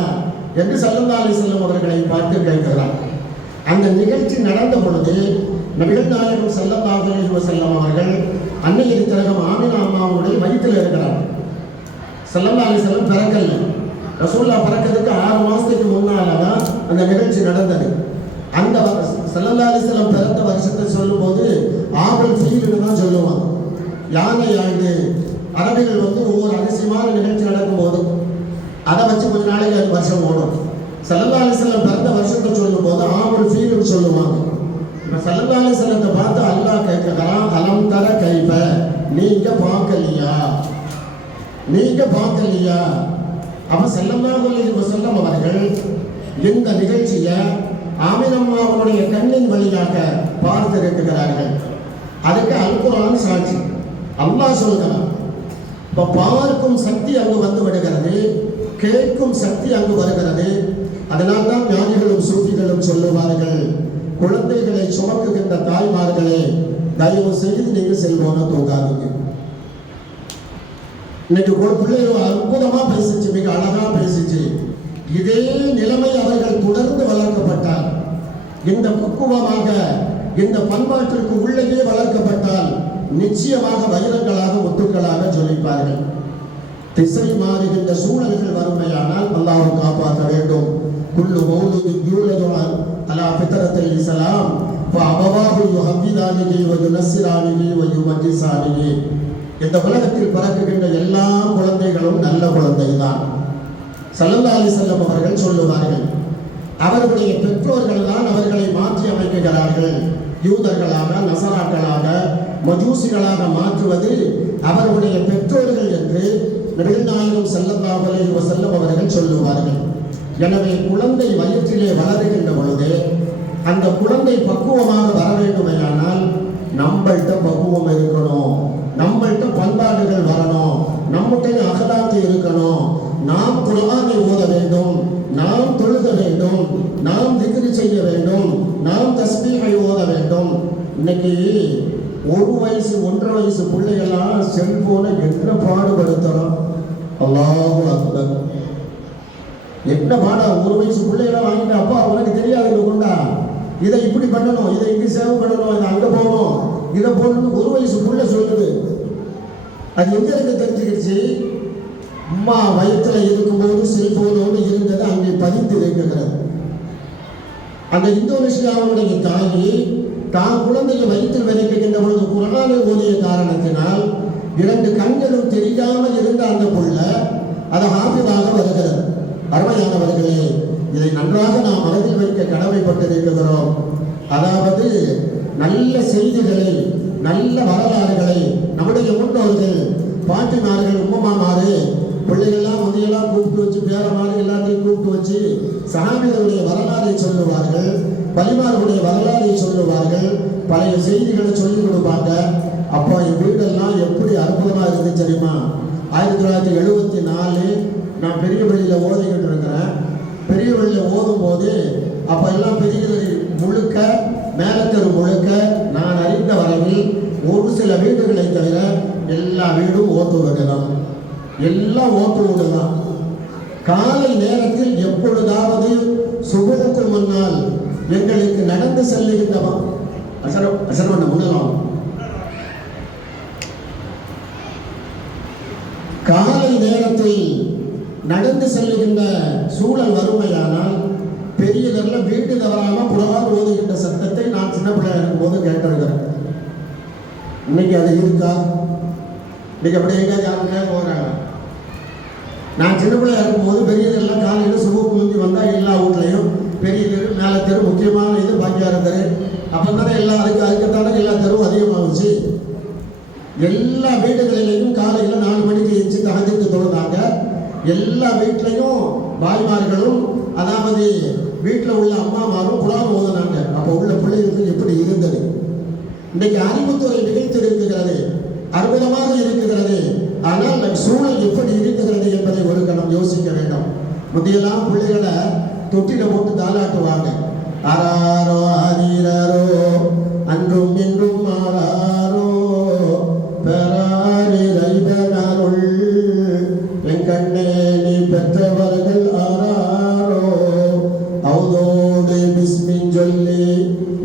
என்று ஸல்லல்லாஹு அலைஹி வஸல்லம் அவர்களை பார்த்து கேட்கிறார். அந்த நிகழ்ச்சி நடந்த பொழுது நபிகள் நாயகம் ஸல்லல்லாஹு அலைஹி வஸல்லம் அவர்கள் அன்னையின் திலகம் ஆமினா அம்மாவுடைய வயிற்றில் இருக்கிறார். ஸல்லல்லாஹு அலைஹி வஸல்லம் பிறக்கல. ரசூலுல்லாஹ் பிறக்கிறதுக்கு 6 மாசத்துக்கு முன்னால தான் அந்த நிகழ்ச்சி நடந்தது. அந்த ஸல்லல்லாஹு அலைஹி வஸல்லம் பிறந்த வருஷத்தை சொல்லும்போது ஆபல் ஃபீல்னு தான் சொல்லுவாங்க. யானை ஆண்டு அரபிகள் ஒவ்வொரு அதிசயமான நிகழ்ச்சி நடக்கும்போது அதை வச்சு கொஞ்ச நாளைக்கு அது வருஷம் ஓடும். ஸல்லல்லாஹு அலைஹி வஸல்லம் பிறந்த வருஷத்தை சொல்லும்போது ஆபல் ஃபீல்னு சொல்லுவாங்க. இப்போ ஸல்லல்லாஹு அலைஹி வஸல்லத்தை பார்த்து அல்லாஹ் கேட்கிறான், அலம் தர கைஃப, நீங்க பார்க்கலையா, நீங்க பார்க்கலையா? அப்ப ஸல்லல்லாஹு அலைஹி வஸல்லம் அவர்கள் இந்த நிகழ்ச்சியை ஆமினம்மாவுடைய கண்ணின் வழியாக பார்த்திருக்கிறார்கள். அதுக்கு அல் குர்ஆன் சாட்சி. அல்லாஹ் சொல்கிறான், இப்ப பார்க்கும் சக்தி அங்கு வந்து விடுகிறது, கேட்கும் சக்தி அங்கு வருகிறது. அதனால்தான் ஞானிகளும் சூஃபிகளும் சொல்லுவார்கள், குழந்தைகளை சுமக்குகின்ற தாய்மார்களே, தயவு செய்து நீங்க செல்வோன தூங்காதீங்க. இன்னைக்கு ஒரு பிள்ளைகள் அற்புதமா பேசிச்சு, மிக அழகா பேசிச்சு. இதே நிலைமை அவர்கள் தொடர்ந்து வளர்க்கப்பட்டால், இந்த பக்குவமாக இந்த பண்பாட்டிற்கு உள்ளேயே வளர்க்கப்பட்டால் நிச்சயமாக வைரங்களாக முத்துக்களாக ஜொலிப்பார்கள். திசை மாறுகின்ற சூழல்கள் வறுமையானால் அல்லாஹ் காப்பாற்ற வேண்டும். குல்லு மௌலூதின் யூலது அலா ஃபித்ரத்தில் இஸ்லாம் ஃபஅபவாஹு யுஹவ்விதானிஹி வ யுனஸ்ஸிரானிஹி வ யுமஜ்ஜிசானிஹி. இந்த உலகத்தில் பிறக்குகின்ற எல்லா குழந்தைகளும் நல்ல குழந்தைதான். ஸல்லல்லாஹு அலைஹி வஸல்லம் அவர்கள் சொல்லுவார்கள், அவர்களுடைய பெற்றோர்கள் தான் அவர்களை மாற்றி அமைக்கிறார்கள். யூதர்களாக, நசராக்களாக, மஜூசிகளாக மாற்றுவது அவர்களுடைய பெற்றோர்கள் என்று நபிகள் நாயகம் ஸல்லல்லாஹு அலைஹி வஸல்லம் அவர்கள் சொல்லுவார்கள். எனவே குழந்தை வயிற்றிலே வளருகின்ற பொழுது அந்த குழந்தை பக்குவமாக வர வேண்டுமையானால் நம்மள்கிட்ட பக்குவம் இருக்கணும், நம்மள்கிட்ட பண்பாடுகள் வரணும், நம்மகிட்ட அகலாத்து இருக்கணும். நாம் குர்ஆனை ஓத வேண்டும், நாம் தொழுக வேண்டும், நாம் திக்ர் செய்ய வேண்டும், நாம் தஸ்பீஹை ஓத வேண்டும். இன்னைக்கு 1 வயசு 1.5 வயசு பிள்ளைகளாம் செல்போனை என்ன பாடுபடுத்துறோம். அல்லாஹு அக்பர். என்ன பாடா 1 வயசு பிள்ளைகளாம் வாங்கிட்டு, அப்பா உனக்கு தெரியாது கொண்டா, இதை இப்படி பண்ணணும், இதை இப்படி சேவ் பண்ணணும், இதை அங்கே போகணும், இதை போகணும்னு 1 வயசு பிள்ளை சொல்லுது. அது எங்க இருந்து தெரிஞ்சுக்கிடுச்சு? அம்மா வயிற்றுல இருக்கும்போது செல்போனோடு இருந்தது அங்கே பதித்து வைக்கிறது. அந்த இந்தோனேஷியாவுடைய தாயி தான் குழந்தையை வயிற்றில் விதைக்கின்ற பொழுது குர்ஆனை ஓதிய காரணத்தினால் 2 கண்களும் தெரியாமல் இருந்த அந்த புள்ள அது ஹாஃபிதாக வருகிறது. அருமையானவர்களே, இதை நன்றாக நாம் மனதில் வைக்க கடமைப்பட்டிருக்கிறோம். அதாவது நல்ல செய்திகளை, நல்ல வரலாறுகளை நம்முடைய முன்னோர்கள், பாட்டிமார்கள், உம்மமாமாரு பிள்ளைகள்லாம் முந்தையெல்லாம் கூப்பிட்டு வச்சு, பேரமாறு எல்லாத்தையும் கூப்பிட்டு வச்சு சஹாபிகளுடைய வரலாறை சொல்லுவார்கள், பலிமார்களுடைய வரலாறை சொல்லுவார்கள், பழைய செய்திகளை சொல்லிக் கொடுப்பாங்க. அப்போ என் வீடெல்லாம் எப்படி அற்புதமாக இருந்துச்சு தெரியுமா? 1974 நான் பெரிய பள்ளியில் ஓதிக்கிட்டு இருக்கிறேன். பெரிய பள்ளியில் ஓதும் போது அப்போ எல்லாம் பெரிய முழுக்க மேலத்தெரு முழுக்க நான் அறிந்த வரையில் ஒரு சில வீடுகளை தவிர எல்லா வீடும் ஓட்டு வீடு தான், எல்லாம் ஓட்டு வீடு தான். காலை நேரத்தில் எப்பொழுதாவது சுபுக்கு முன்னால் எங்களுக்கு நடந்து செல்லுகின்றவா அசரவண்ண முன்னலாம் காலை நேரத்தில் நடந்து செல்லுகின்ற சூழல் வறுமையானால் பெரியதல்ல வீட்டு தவறாம குர்ஆன் ஓதுகின்ற சத்தத்தை நான் சின்ன பிள்ளையா இருக்கும் போது கேட்டிருக்கிறேன். இன்னைக்கு அது இருக்கா? இன்னைக்கு அப்படி எங்க யாருமே போகிறாங்க. நான் சின்ன பிள்ளையா இருக்கும்போது பெரியதெல்லாம் காலையில் சுபுக்கு முந்தி வந்தால் எல்லா வீட்லையும் பெரிய தெரு, மேலே தெரு, முக்கியமான இது பாக்கியார தெரு, அப்போ தானே எல்லாம் அதுக்குத்தானே எல்லா தெருவும் அதிகமாகுச்சு. எல்லா வீடுகளிலையும் காலையில் 4 மணிக்கு எஞ்சி தஹஜ்ஜுத் தொழுதாங்க. எல்லா வீட்லையும் பாய்மார்களும், அதாவது வீட்டில் உள்ள அம்மாமாரும் குர்ஆன் ஓதுனாங்க. அப்போ உள்ள பிள்ளைகளுக்கு எப்படி இருந்தது? இன்னைக்கு அறிவுத்துறை நிகழ்த்திருக்கிறது, அற்புதமாக இருக்கிறது. ஆனால் நம் சூழல் எப்படி இருக்கிறது என்பதை ஒரு கணம் யோசிக்க வேண்டும். முந்தையெல்லாம் பிள்ளைகளை தொட்டில போட்டு தாளாட்டுவாங்க. ஆராரோ ஆதீரோ அன்றும் இன்றும் ஆராரோ பெறாரி ரைதனருள் என் கண்ணே நீ பெற்றவர்கள் ஆராரோ அவதோடு பிஸ்மின் சொல்லி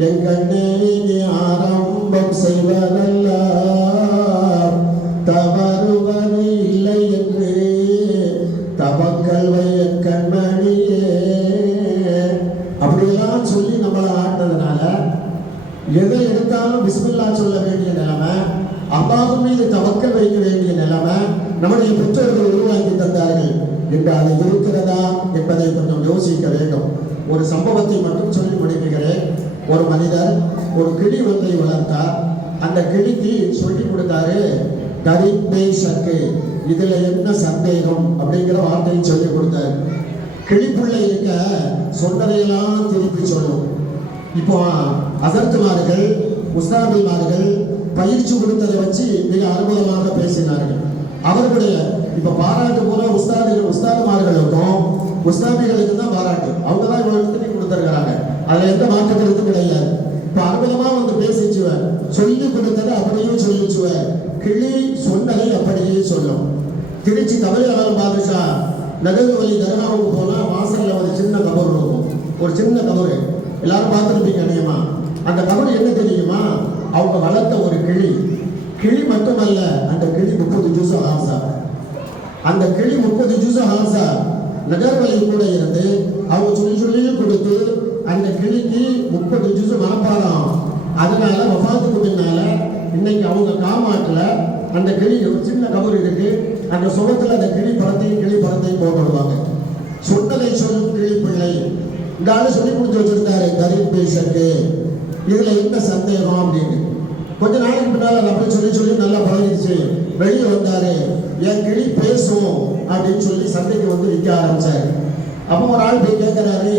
என் கண்ணே நீ ஆரம்பம் செய்வதல்ல தவறுவது இல்லை என்று தவக்கல் வைய கண்மணியே. அப்படியெல்லாம் சொல்லி நம்மளை ஆட்டினதுனால எதை எடுத்தாலும் பிஸ்மில்லா சொல்ல வேண்டிய நிலைமை, அல்லாஹ் மீது தவக்கல் வைக்க வேண்டிய நிலைமை நம்முடைய பெற்றோர்கள் உருவாக்கி தந்தார்கள் என்று அது இருக்கிறதா என்பதை கொஞ்சம் யோசிக்க வேண்டும். ஒரு சம்பவத்தை மட்டும் சொல்லி முடிக்கிறேன். ஒரு மனிதர் ஒரு கிளி ஒன்றை வளர்த்தார். அந்த கிளிக்கு சொல்லி கொடுத்தாரு, கரிப்பேஷக்கு, இதுல என்ன சந்தேகம் அப்படிங்கிற வார்த்தையை சொல்லி கொடுத்தாரு. கிளிப்புள்ள இருக்க சொன்னதையெல்லாம் திருப்பி சொல்லும். இப்போ அசர்த்துமார்கள், உஸ்தாதுமார்கள் பயிற்சி கொடுத்ததை வச்சு மிக அற்புதமாக பேசினார்கள். அவர்களுடைய இப்ப பாராட்டு போல உஸ்தாதுமார்களுக்கும் உஸ்தாபிகளுக்கு தான் பாராட்டு. அவங்க தான் இவ்வளவு கொடுத்துருக்கிறாங்க, அதுல எந்த மாற்று கருத்தும் கிடையாது. இப்ப அற்புதமா வந்து பேசிச்சுவேன், சொல்லி கொடுத்ததை அப்படியே சொல்லிச்சுவேன். கிளி சொன்னதை அப்படியே சொல்லும். திருச்சி கபரியாளர் பாதுஷா நகர்வழி தர்காவுக்கு போனா வாசல்ல ஒரு சின்ன கபர் இருக்கும், ஒரு சின்ன கபரு, எல்லாரும் பார்த்துருப்பீங்க அநேகமா. அந்த கபர் என்ன தெரியுமா? அவங்க வளர்த்த ஒரு கிளி. கிளி மட்டுமல்ல, அந்த கிளி 30 ஜூஸ் ஹாசா. அந்த கிளி 30 ஜூஸ் ஹாசா நகர்வழி கூட இருந்து அவங்க சொல்லி கொடுத்து அந்த கிளிக்கு 30 ஜூஸ் மனப்பாடம். அதனால வஃபாத்துக்கு பின்னால இன்னைக்கு அவங்க காமாட்டில் அந்த கிளி ஒரு சின்ன கபர் இருக்கு, அந்த சுகத்தில் அந்த கிளி படத்தையும் போட்டுடுவாங்க. சொன்னதை சொல்லும் கிளி பிள்ளை. இந்த ஆளு சொல்லி கொடுத்து வச்சிருந்தாரு கரீப் பேஷக்கு, இதுல என்ன சந்தேகம் அப்படின்னு. கொஞ்ச நாளைக்கு பின்னால் அதை அப்படி சொல்லி நல்லா பழகிடுச்சு. வெளியே வந்தாரு. என் கிளி பேசும் அப்படின்னு சொல்லி சந்தைக்கு வந்து விற்க ஆரம்பிச்சாரு. அப்போ ஒரு ஆள் போய் கேட்கிறாரு,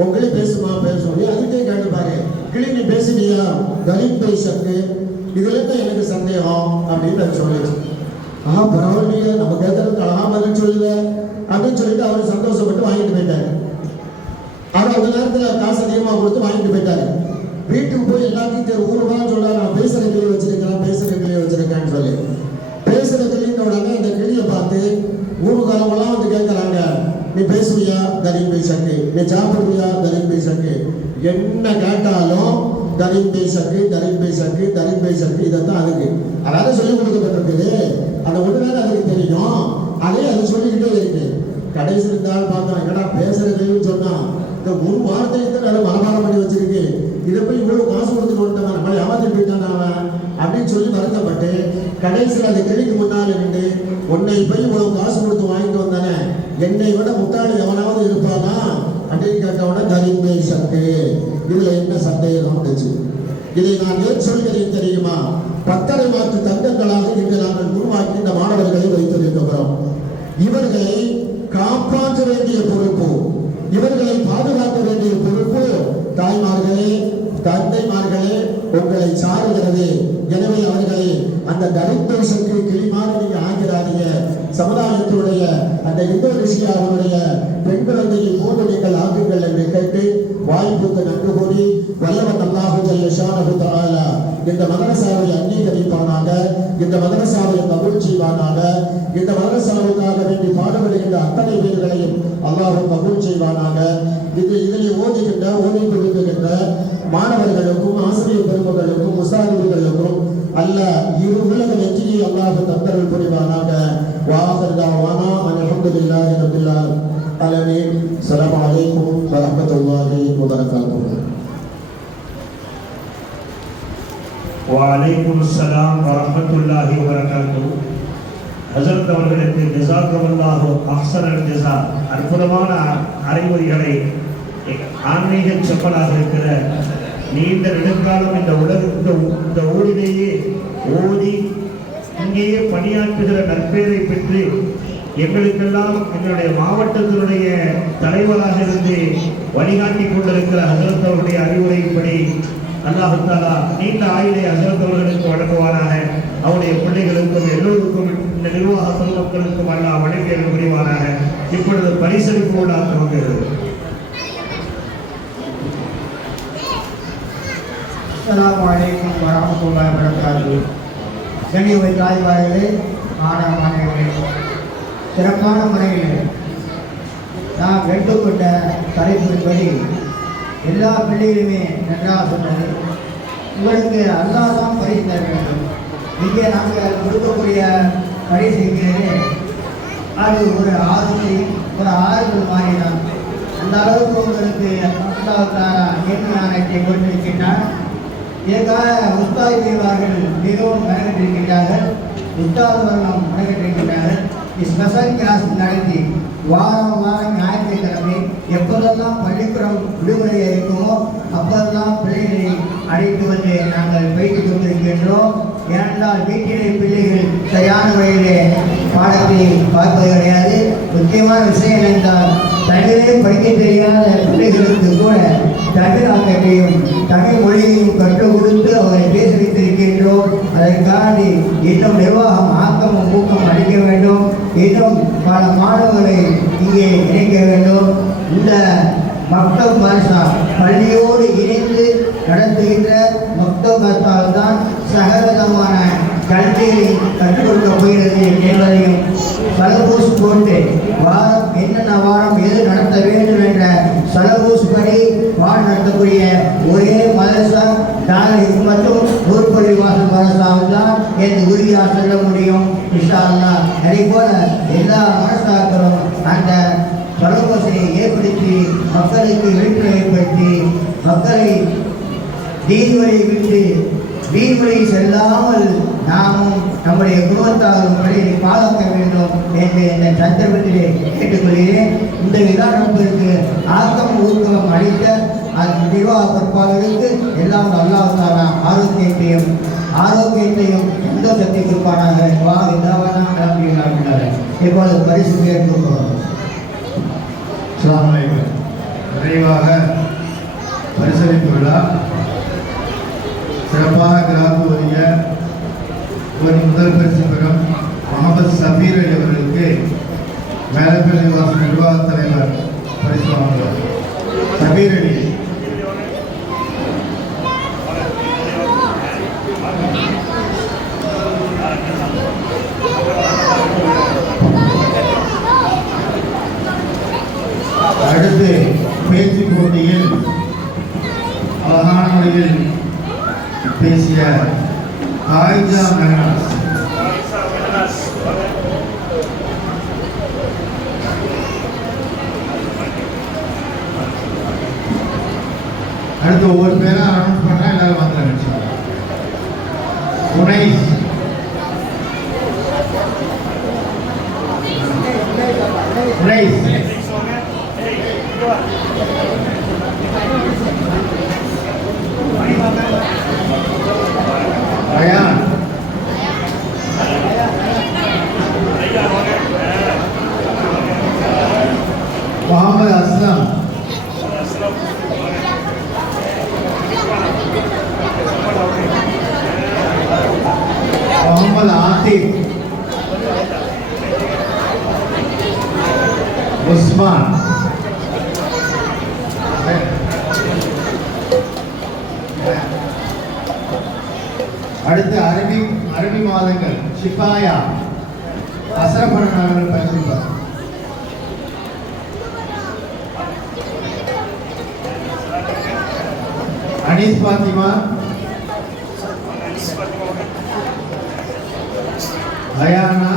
உன் கிளி பேசுமா? பேசும். நீ அதுக்கே கேட்டுப்பாரு, கிளி நீ பேசுவியா? கரீப் பேசக்கு இதுல தான் எனக்கு சந்தேகம் அப்படின்னு அது சொல்லிச்சு. பரவாயில்லையே, நம்ம கேட்கறதுக்கு அழகா பதில் சொல்லுத அப்படின்னு சொல்லிட்டு அவர் சந்தோஷப்பட்டு வாங்கிட்டு போயிட்டாரு. அவர் அந்த நேரத்தில் காசு அதிகமாக கொடுத்து வாங்கிட்டு போயிட்டாரு. வீட்டுக்கு போய் எல்லாத்தையும் ஊருதான் சொல்றாரு, நான் பேசுற கிளியை வச்சிருக்கிறேன், பேசுற கிளியை வச்சிருக்கேன்னு சொல்லி. பேசுற கிளின்னு உடனே அந்த கிளியை பார்த்து ஊருக்காரங்களாம் வந்து கேட்கறாங்க, நீ பேசுவியா? கரீப் பேசக்கு. நீ சாப்பிடுவியா? கரீப் பேசக்கு. என்ன கேட்டாலும் கரீப் பேசக்கு, கரீப் பேசக்கு, கரீப் பேசக்கு, இதைத்தான் அதுக்கு அதாவது சொல்லிக் கொடுக்கப்பட்டிருக்குது. அந்த ஒன்று அதுக்கு தெரியும், அதே அது சொல்லிக்கிட்டே இருக்கு. கடைசி இருந்தாலும் பார்த்தோம், என்னடா பேசுறதுன்னு சொன்னா இந்த ஒரு வார்த்தையை தான் நல்லா மனப்பாடம் பண்ணி வச்சிருக்கு, இதை போய் இவ்வளவு காசு கொடுத்துட்டு வந்துட்டான், நம்மளை ஏமாத்திட்டு போயிட்டான் அவன் அப்படின்னு சொல்லி வருத்தப்பட்டு கடைசியில் அந்த கிளிக்கு முன்னால் இருந்து, உன்னை போய் இவ்வளவு காசு கொடுத்து வாங்கிட்டு வந்தானே, என்னை விட முட்டாளி எவனாவது இருப்பானா அப்படின்னு கேட்டவுடனே கரீப் பேசக்கு. இதுல என்ன சந்தேகம் வந்துச்சு? இதை நான் ஏன் சொல்கிறேன் தெரியுமா? 10 மாற்று தங்கங்களாக இன்று நாங்கள் உருவாக்கி இந்த மாணவர்களை வைத்திருக்கிறோம். இவர்களை காப்பாற்ற வேண்டிய பொறுப்பு, இவர்களை பாதுகாக்க வேண்டிய பொறுப்பு தாய்மார்களே, தந்தைமார்களே உங்களை சாருகிறது. எனவே அவர்களை அந்த தரித்திரசக்கு கிளிமாறு நீங்க ஆகிறாதீங்க. சமுதாயத்தினுடைய அந்த இந்தோனேசியாவுடைய பெண் குழந்தையை போன்று நீங்கள் ஆக்குங்கள் என்று கேட்டு வாய்ப்புக்கு நன்றி கூறி வல்லவன் அல்லாஹு ஜல்ல ஷானஹு தஆலா இந்த மதரசாவை அங்கீகரிப்பானாக, இந்த மதரசாவை கபூல் செய்வானாக, இந்த மதரசாவுக்காக வேண்டி பாடுபடுகின்ற அத்தனை பேர்களையும் அல்லாஹ் கபூல் செய்வானாக. இதில் ஓதி கொடுக்கின்ற மாணவர்களுக்கும் ஆசிரியர் பெருமக்களுக்கும் முஸ்தாதிகளுக்கும் அல்லாஹ் இரு உலக வெற்றியை அல்லாஹ் தந்தருள் புரிவானாக. வாஹிர் தஅவானா அல்ஹம்துலில்லாஹி ரப்பில் ஆலமீன். அஸ்ஸலாமு அலைக்கும் வரஹ்மத்துல்லாஹி வபரகாத்துஹு. வலைக்கும் அஸ்ஸலாம் வரஹ்மத்துல்லாஹி வபரகாத்துஹு. ஹஸரத் அவர்களுக்கு ஜஸாக்கல்லாஹு அஹ்ஸனல் ஜஸா, அற்புதமான அறிவுரைகளை ஆன்மீக செப்பலாக இருக்கிற நீண்ட நெடுங்காலம் இந்த ஊரிலேயே ஓடி இங்கேயே பணியாற்றுகிற நற்பெயரை பெற்று எங்களுக்கெல்லாம் எங்களுடைய மாவட்டத்தினுடைய தலைவராக இருந்து வழிகாட்டி கொண்டிருக்கிற ஹஸரத் அவருடைய அறிவுரைப்படி அல்லாஹ் தஆலா நீண்ட ஆயுளை ஹஸரத் அவர்களுக்கு வழங்குவாராக. அவருடைய பிள்ளைகளுக்கும் எல்லோருக்கும் இந்த நிர்வாக பொதுமக்களுக்கும் அல்லாஹ் வழங்கி புரிவாராக. இப்பொழுது பரிசளிப்பு விழா துவங்குகிறது. அஸ்ஸலாமு அலைக்கும் வரஹ்மத்துல்லாஹி வபரகாத்துஹு. கண்ணியமிகு தாய்மார்களே, மாணவர்களே, சிறப்பான முறையில் நாம் எடுத்துக்கொண்ட தலைப்பின்படி எல்லா பிள்ளைகளுமே நன்றாக சொன்னது. உங்களுக்கு அல்லாஹ் தான் பரிசு தர வேண்டும். இங்கே நாங்கள் கொடுக்கக்கூடிய பரிசுக்கு அது ஒரு ஆசை, ஒரு ஆறுதல் மாதிரி தான். அந்த அளவுக்கு உங்களுக்கு அல்லாஹ் நேர்மையானத்தை கொண்டிருக்கின்றார். இதற்காக உஸ்தாது தேவார்கள் மிகவும் வணங்கிட்டிருக்கின்றார்கள், உஸ்தாது வர்ணம் வணங்கிட்டிருக்கின்றார்கள். ஸ்பெஷல் கிளாஸ் நடத்தி வாரம் ஞாயிற்றுக்கிழமை எப்போதெல்லாம் பள்ளிக்கூடம் விடுமுறை இருக்குமோ அப்போதெல்லாம் பிள்ளைகளை அழைத்து வந்து நாங்கள் போய்த்து கொண்டிருக்கின்றோம். ஏனென்றால் வீட்டிலே பிள்ளைகள் சரியான முறையிலே பாடத்தை பார்ப்பது கிடையாது. முக்கியமான விஷயம் என்றால் தமிழே படிக்க தெரியாத பிள்ளைகளுக்கு கூட தமிழ் ஆக்கத்தையும் தமிழ் மொழியையும் கற்றுக் கொடுத்து அவரை பேச வைத்திருக்கின்றோம். அதற்காண்டி இன்னும் நிர்வாகம் ஆக்கமும் ஊக்கம் அளிக்க வேண்டும். இன்னும் பல மாணவர்களை இங்கே இணைக்க வேண்டும். இந்த மக்தப் மதரசா பள்ளியோடு இணைந்து நடத்துகின்ற மக்தப் மதரசாவில் தான் சகவிதமான கல்வியை கற்றுக் கொடுக்க போகிறது என்பதையும் சலபூஸ் போட்டு வாரம் என்னென்ன வாரம் எது நடத்த வேண்டும் என்ற சலபூஸ் படி பாடம் நடத்தக்கூடிய ஒரே மதரசா தாரிக் மற்றும் நூற்பள்ளி வாசல் மதரசாவில் தான் என்று உறுதியாக சொல்ல முடியும். இன்ஷா அல்லாஹ் அதே போல எல்லா மதரசாக்களும் அந்த சலபூஸை ஏற்படுத்தி மக்களுக்கு விழிப்புணர்வு ஏற்படுத்தி மக்களை தீன்வழியை விட்டு வீண்வழி செல்லாமல் நாமும் நம்முடைய குடும்பத்தாரும் பள்ளியை பாதுகாக்க வேண்டும் என்று இந்த சந்தர்ப்பத்திலே கேட்டுக்கொள்கிறேன். இந்த விழாவிற்கு ஆக்கம் ஊக்கம் அளித்த அந்த நிர்வாக பொறுப்பாளர்களுக்கு எல்லாம் அல்லாஹ் தஆலா ஆரோக்கியத்தையும் சந்தோஷத்தை கொடுப்பானாக. வா இதாவானா அப்படின்னாரு. இப்போது பரிசு கேட்கிறோம். அஸ்ஸலாமு அலைக்கும். நிறைவாக பரிசளிப்பு விழா சிறப்பாக கிராம உரிய முதல் பரிசு பெறும் முகமது சபீர் அலி அவர்களுக்கு மேலப்பள்ளி வாசல் நிர்வாக தலைவர் பரிசு வாங்குவார். சபீர் அலி. அடுத்து பேச்சு போட்டியில் அழகான முறையில் பேசிய ஆயிஷா மெஹனாஸ். அடுத்து ஒவ்வொரு பேரா அனௌன்ஸ் பண்ணா எல்லாரும் வந்து நினைச்சாங்க. உனைஸ். உனைஸ். ரயான். முகமது அஸ்லம். முகமது ஆத்திப். உஸ்மான். அடுத்து அரபி மாதங்கள் ஷிஃபாயா அசரபரன் அவர்கள் பரிசளிப்பார். அனீஸ் பாத்திமா. லயானா.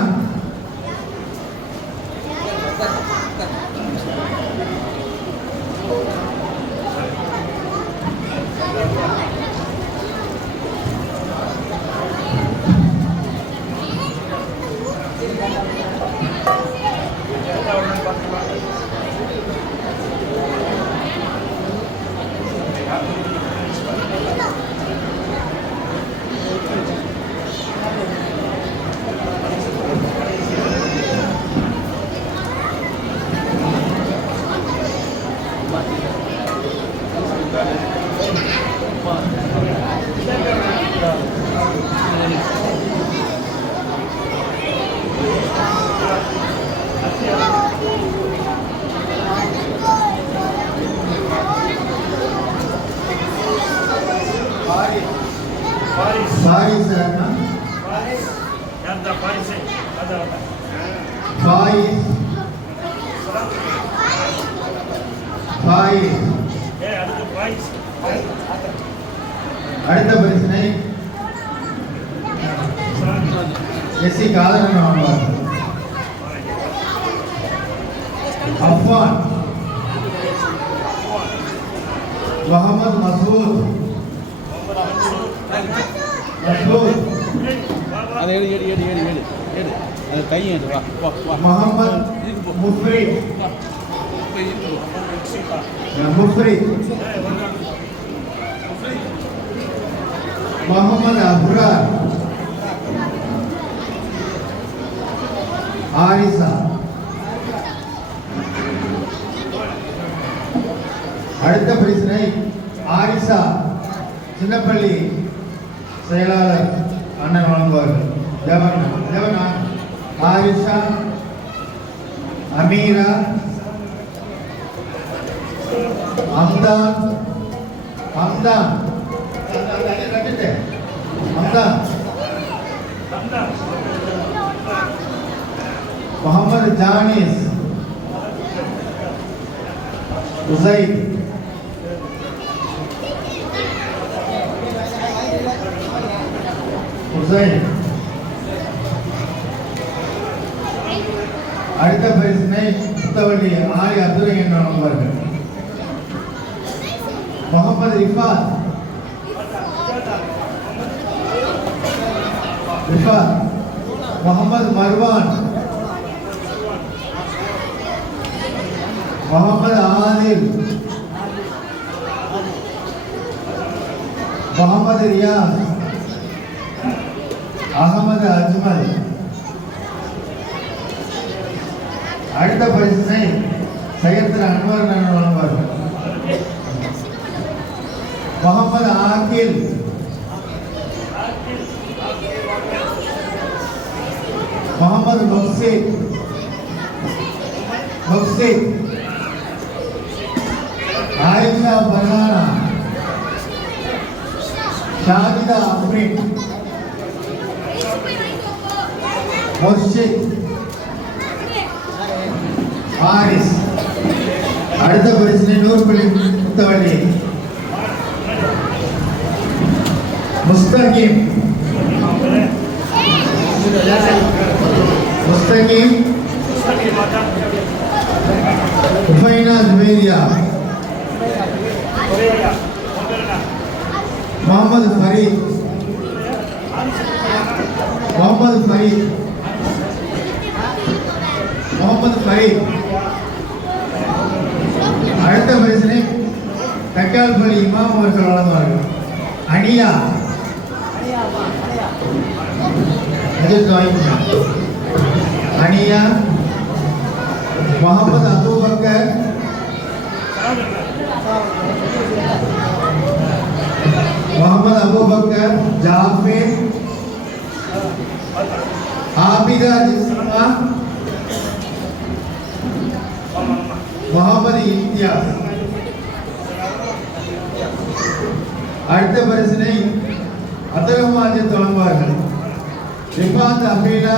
Faris Rahman. அடுத்த பிரச்சனை எஸ்சி காதலன் ஆவார். அஃபான். முகமது மசூத். முகமது முஃப்ரித். முகமது அப்ரார். ஆரிசா. அடுத்த பிரச்சனை ஆரிசா சின்னப்பள்ளி செயலாளர் அண்ணன் வழங்குவார்கள். தேவனா ஆரிஷா அமீரா அம்தான் அம்தான் அம்தான் முகமது ஜானிஸ் உசைத் உசைன். அடுத்த பரிசினை புத்தவள்ளி ஆரி அப்துரை என்று வழங்குவார்கள். முகமது ரிஃபாத். முகமது மர்வான். முகமது ஆதில். முகமது ரியாஸ். அகமது அஜ்மல். அடுத்த பரிசினை சையத் அன்வர் வழங்குவார்கள். முகமது ஆகில். முகமது முக்சித். ஆயிஷா பர்ஹானா. ஷாஹிதா அஃப்ரின். முர்ஷித் ஹாரிஸ். அடுத்த பரிசினை நூறுபள்ளி முத்தவள்ளி. முஸ்தகீம். உஃபைனா ஜுபைரியா. முகமது ஃபரீத். அடுத்த பரிசினை தக்கால்பள்ளி இமாம் அவர்கள் வழங்குவார்கள். அனியா. அனியா. முகமது அபூபக்கர். ஜாஃபர். ஆபிதா ஜிஸ்மா. முகமது இம்தியாஸ். அடுத்த பரிசினை அத்தகமாஜி தொடங்குவார்கள். ரிஃபாத் அஃபீலா.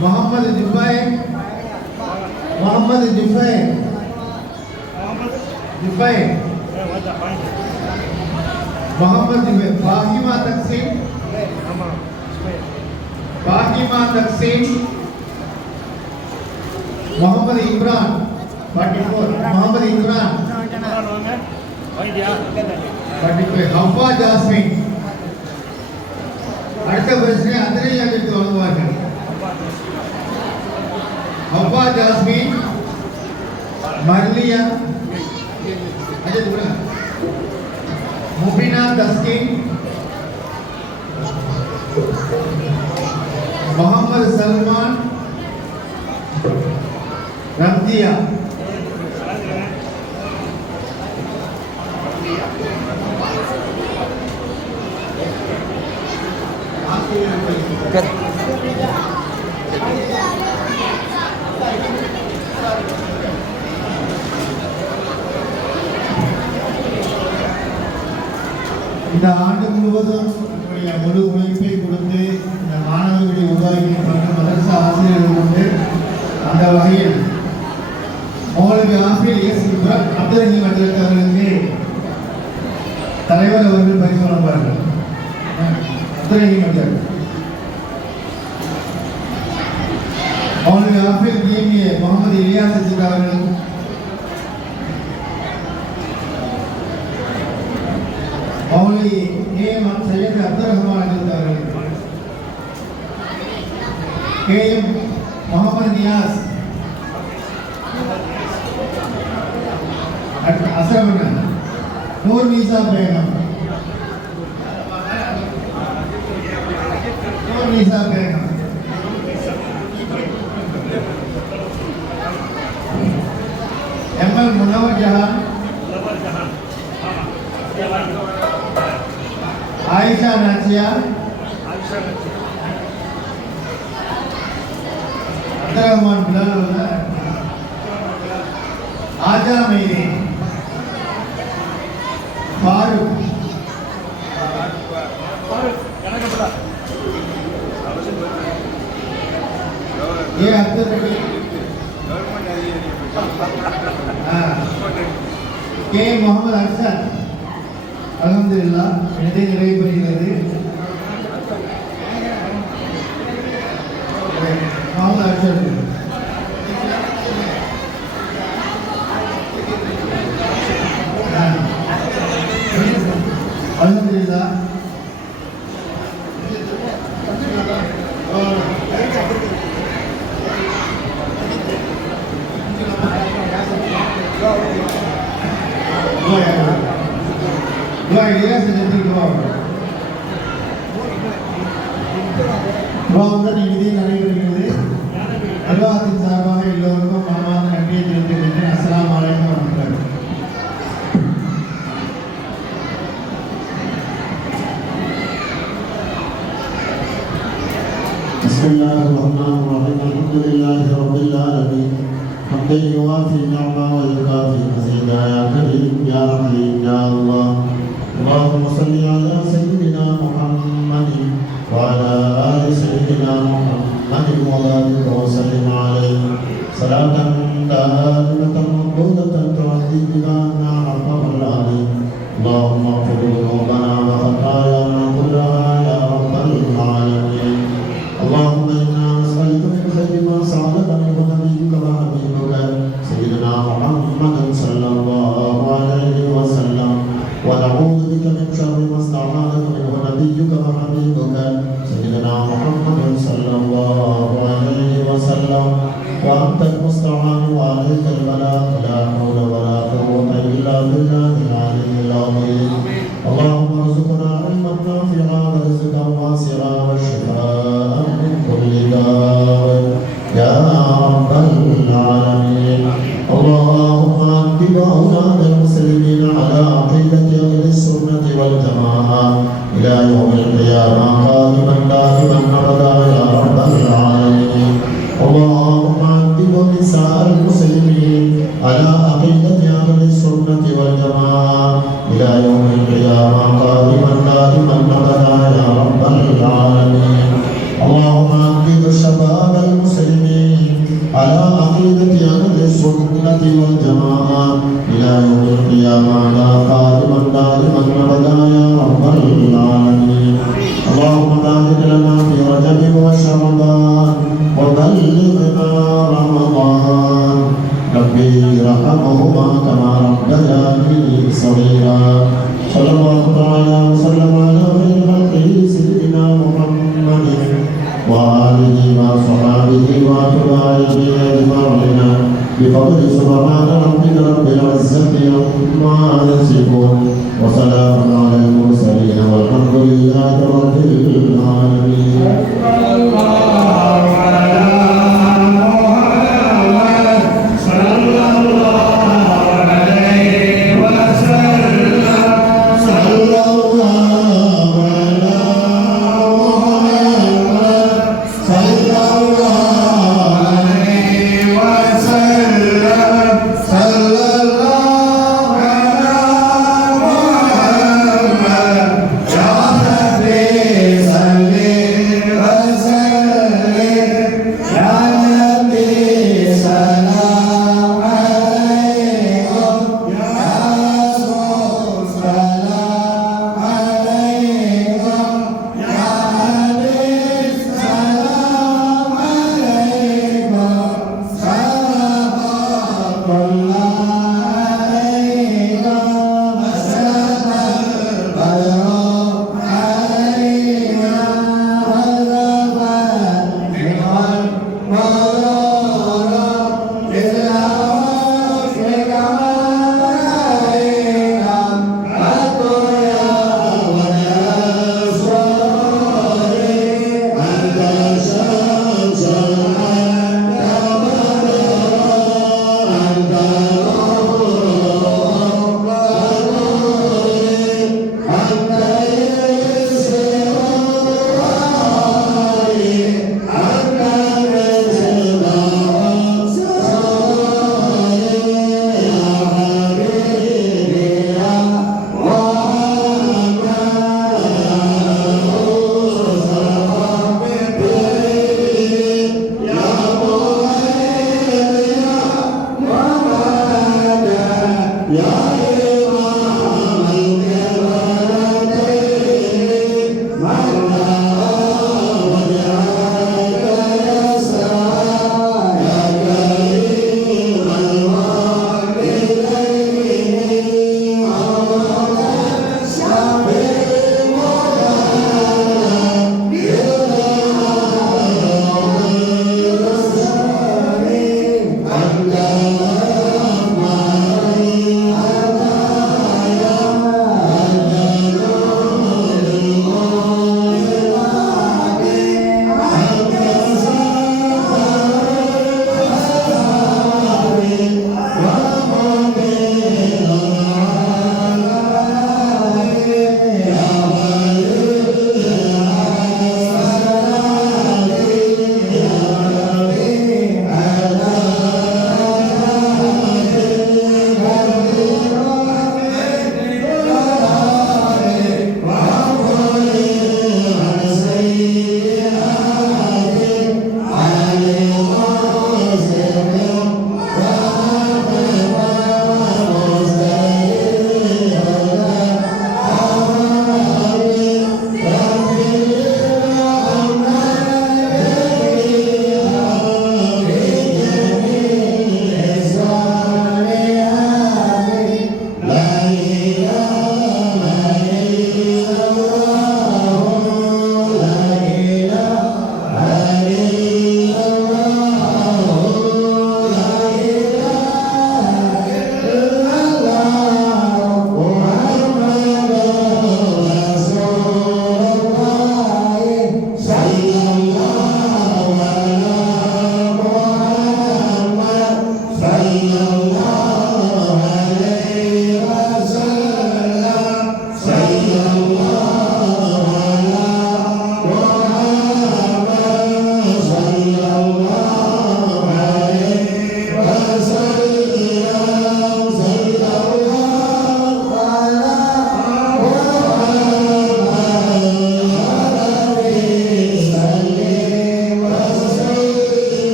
முகமது ஜுபைர். ஃபாஹிமா தக்சீம். முகமது இம்ரான். 44. ஹவ்வா ஜாஸ்மின். அடுத்த பரிசினை அதிரையாவிற்கு வழங்குவார்கள். ஹவ்வா ஜாஸ்மின். மர்லியா. முபினா தஸ்கின். முகமது சல்மான். ரம்தியா. இந்த ஆண்டு முழுவதும் முழு உழைப்பை கொடுத்து இந்த மாணவர்களை உருவாக்கி மதரசா ஆசிரியர்கள் உண்டு. அந்த வகையில் மௌலவி ஆஃபில் எஸ் அப்துல் ரஹீம் அவர்களுக்கு தலைவர் அவர்கள் பரிசு வழங்குவார்கள். அப்துல் ரஹீம் அவர்கள். மௌலவி ஆஃபில் பிஎம்ஏ முகமது இலியாஸ் அவர்கள். மௌலவி ஏஎம் சையத் அப்துல் ரஹ்மான் அவர்கள். KM Mohammed Niyas. அசரவன். Noor மீசா Begum. ML Munawar Jahan. Ayesha நாச்சியா. Abdul Rahman Bilal. ஆஜா miry. Farooq. ये अब्दुल रहीम. के मोहम्मद अरशद. அல்ஹம்துலில்லாஹ் இதை நிறைவு பெறுகிறது. முகமது அர்ஷத். அல்ஹம்துலில்லாஹ். இலியாஸ் எடுத்துக்கிட்டு துவாவுடன் இறுதி நடைபெறுகிறது. நிர்வாகத்தின் சார்பாக எல்லோருக்கும் மனமார்ந்த நன்றியை தெரிவித்துக் அஸ்ஸலாமு அலைக்கும் வரஹ்மத்துல்லாஹி. பிஸ்மில்லாஹிர்ரஹ்மானிர்ரஹீம். அல்ஹம்துலில்லாஹி ரப்பில் ஆலமீன். حمدا يوافي نعمه ويكافئ مزيدا يا كريم يا رحيم يا الله. اللهم صل على سيدنا محمد وعلى ال سيدنا محمد وبارك وسلم عليه صلاة دائمة مقبولة تعدي بها ربنا العظيم. اللهم اغفر ذنوبنا وخطايانا كلها يا رب العالمين. اللهم انا نسألك من خير ما سألك منه نبيك وحبيبك سيدنا محمد صلى الله عليه وسلم ونعوذ بك من شر ما استعاذك منه نبيك وحبيبك سيدنا محمد صلى الله عليه وسلم وأنت المستعان وعليك البلاغ لا حول ولا قوة إلا بالله العلي العظيم. اللهم ارزقنا علما نافعا ورزقا واسعا وشفاء من كل داء يا رب العالمين. اللهم أنت أولاد المسلمين على عقيدة أهل السنة والجماعة إلى يوم القيامة قائما دائما أبدا يا رب العالمين. اللهم أنت نساء المسلمين على عقيدة أهل السنة والجماعة إلى يوم القيامة قائما دائما أبدا يا رب العالمين. اللهم أنقذ شباب المسلمين على عقيدة أهل السنة والجماعة إلى يوم القيامة قائما دائما أبدا يا رب العالمين. اللهم بارك لنا في رجب وشعبان وبلغنا رمضان. ربي ارحمهما كما ربياني صغيرا. صلى الله تعالى وسلم على خير خلقه سيدنا محمد وآله وصحبه وأتباعه أجمعين بفضل سبحان ربك رب العزة عما يصفون وسلام على المرسلين والحمد لله رب العالمين. Salli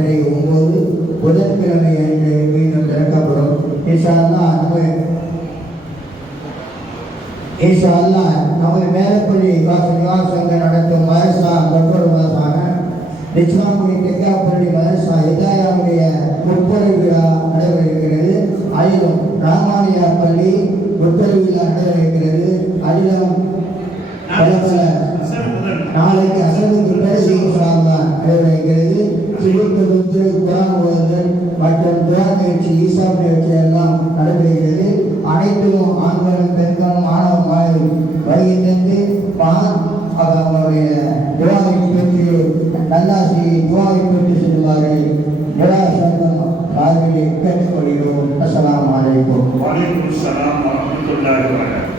பிறை 9 புதன்கிழமை அன்று மீண்டும் திறக்கப்படும். இன்ஷா அல்லாஹ் நமது மேலப்பள்ளி நிவாசங்கள் நடத்தும் மதரசா கொண்டோடுவதற்கான நிச்சாமுடி தெற்காப்பள்ளி மதரசா இதாயாவுடைய முற்பொழி விழா நடைபெறுகிறது. அதிலும் ராமானியா பள்ளி முற்பொழி விழா நடைபெறுகிறது. அதிலும் நாளைக்கு அசலுக்கு பிறகு நடைபெறுகிறது. சிறுக்கு குரான் ஓதுதல் மற்றும் குரான் நிகழ்ச்சி ஈசா நிகழ்ச்சி எல்லாம் நடைபெறுகிறது. அனைத்தும் ஆண்களும் பெண்களும் மாணவ மாணவி வருகின்றது. அவருடைய துவாவை பெற்று நல்லாசி துவாவை பெற்று செல்வார்கள். கேட்டுக்கொள்கிறோம். அஸ்ஸலாமு அலைக்கும். வலைக்கும் ஸலாம் வரஹ்மத்துல்லாஹி வபரகாத்துஹு.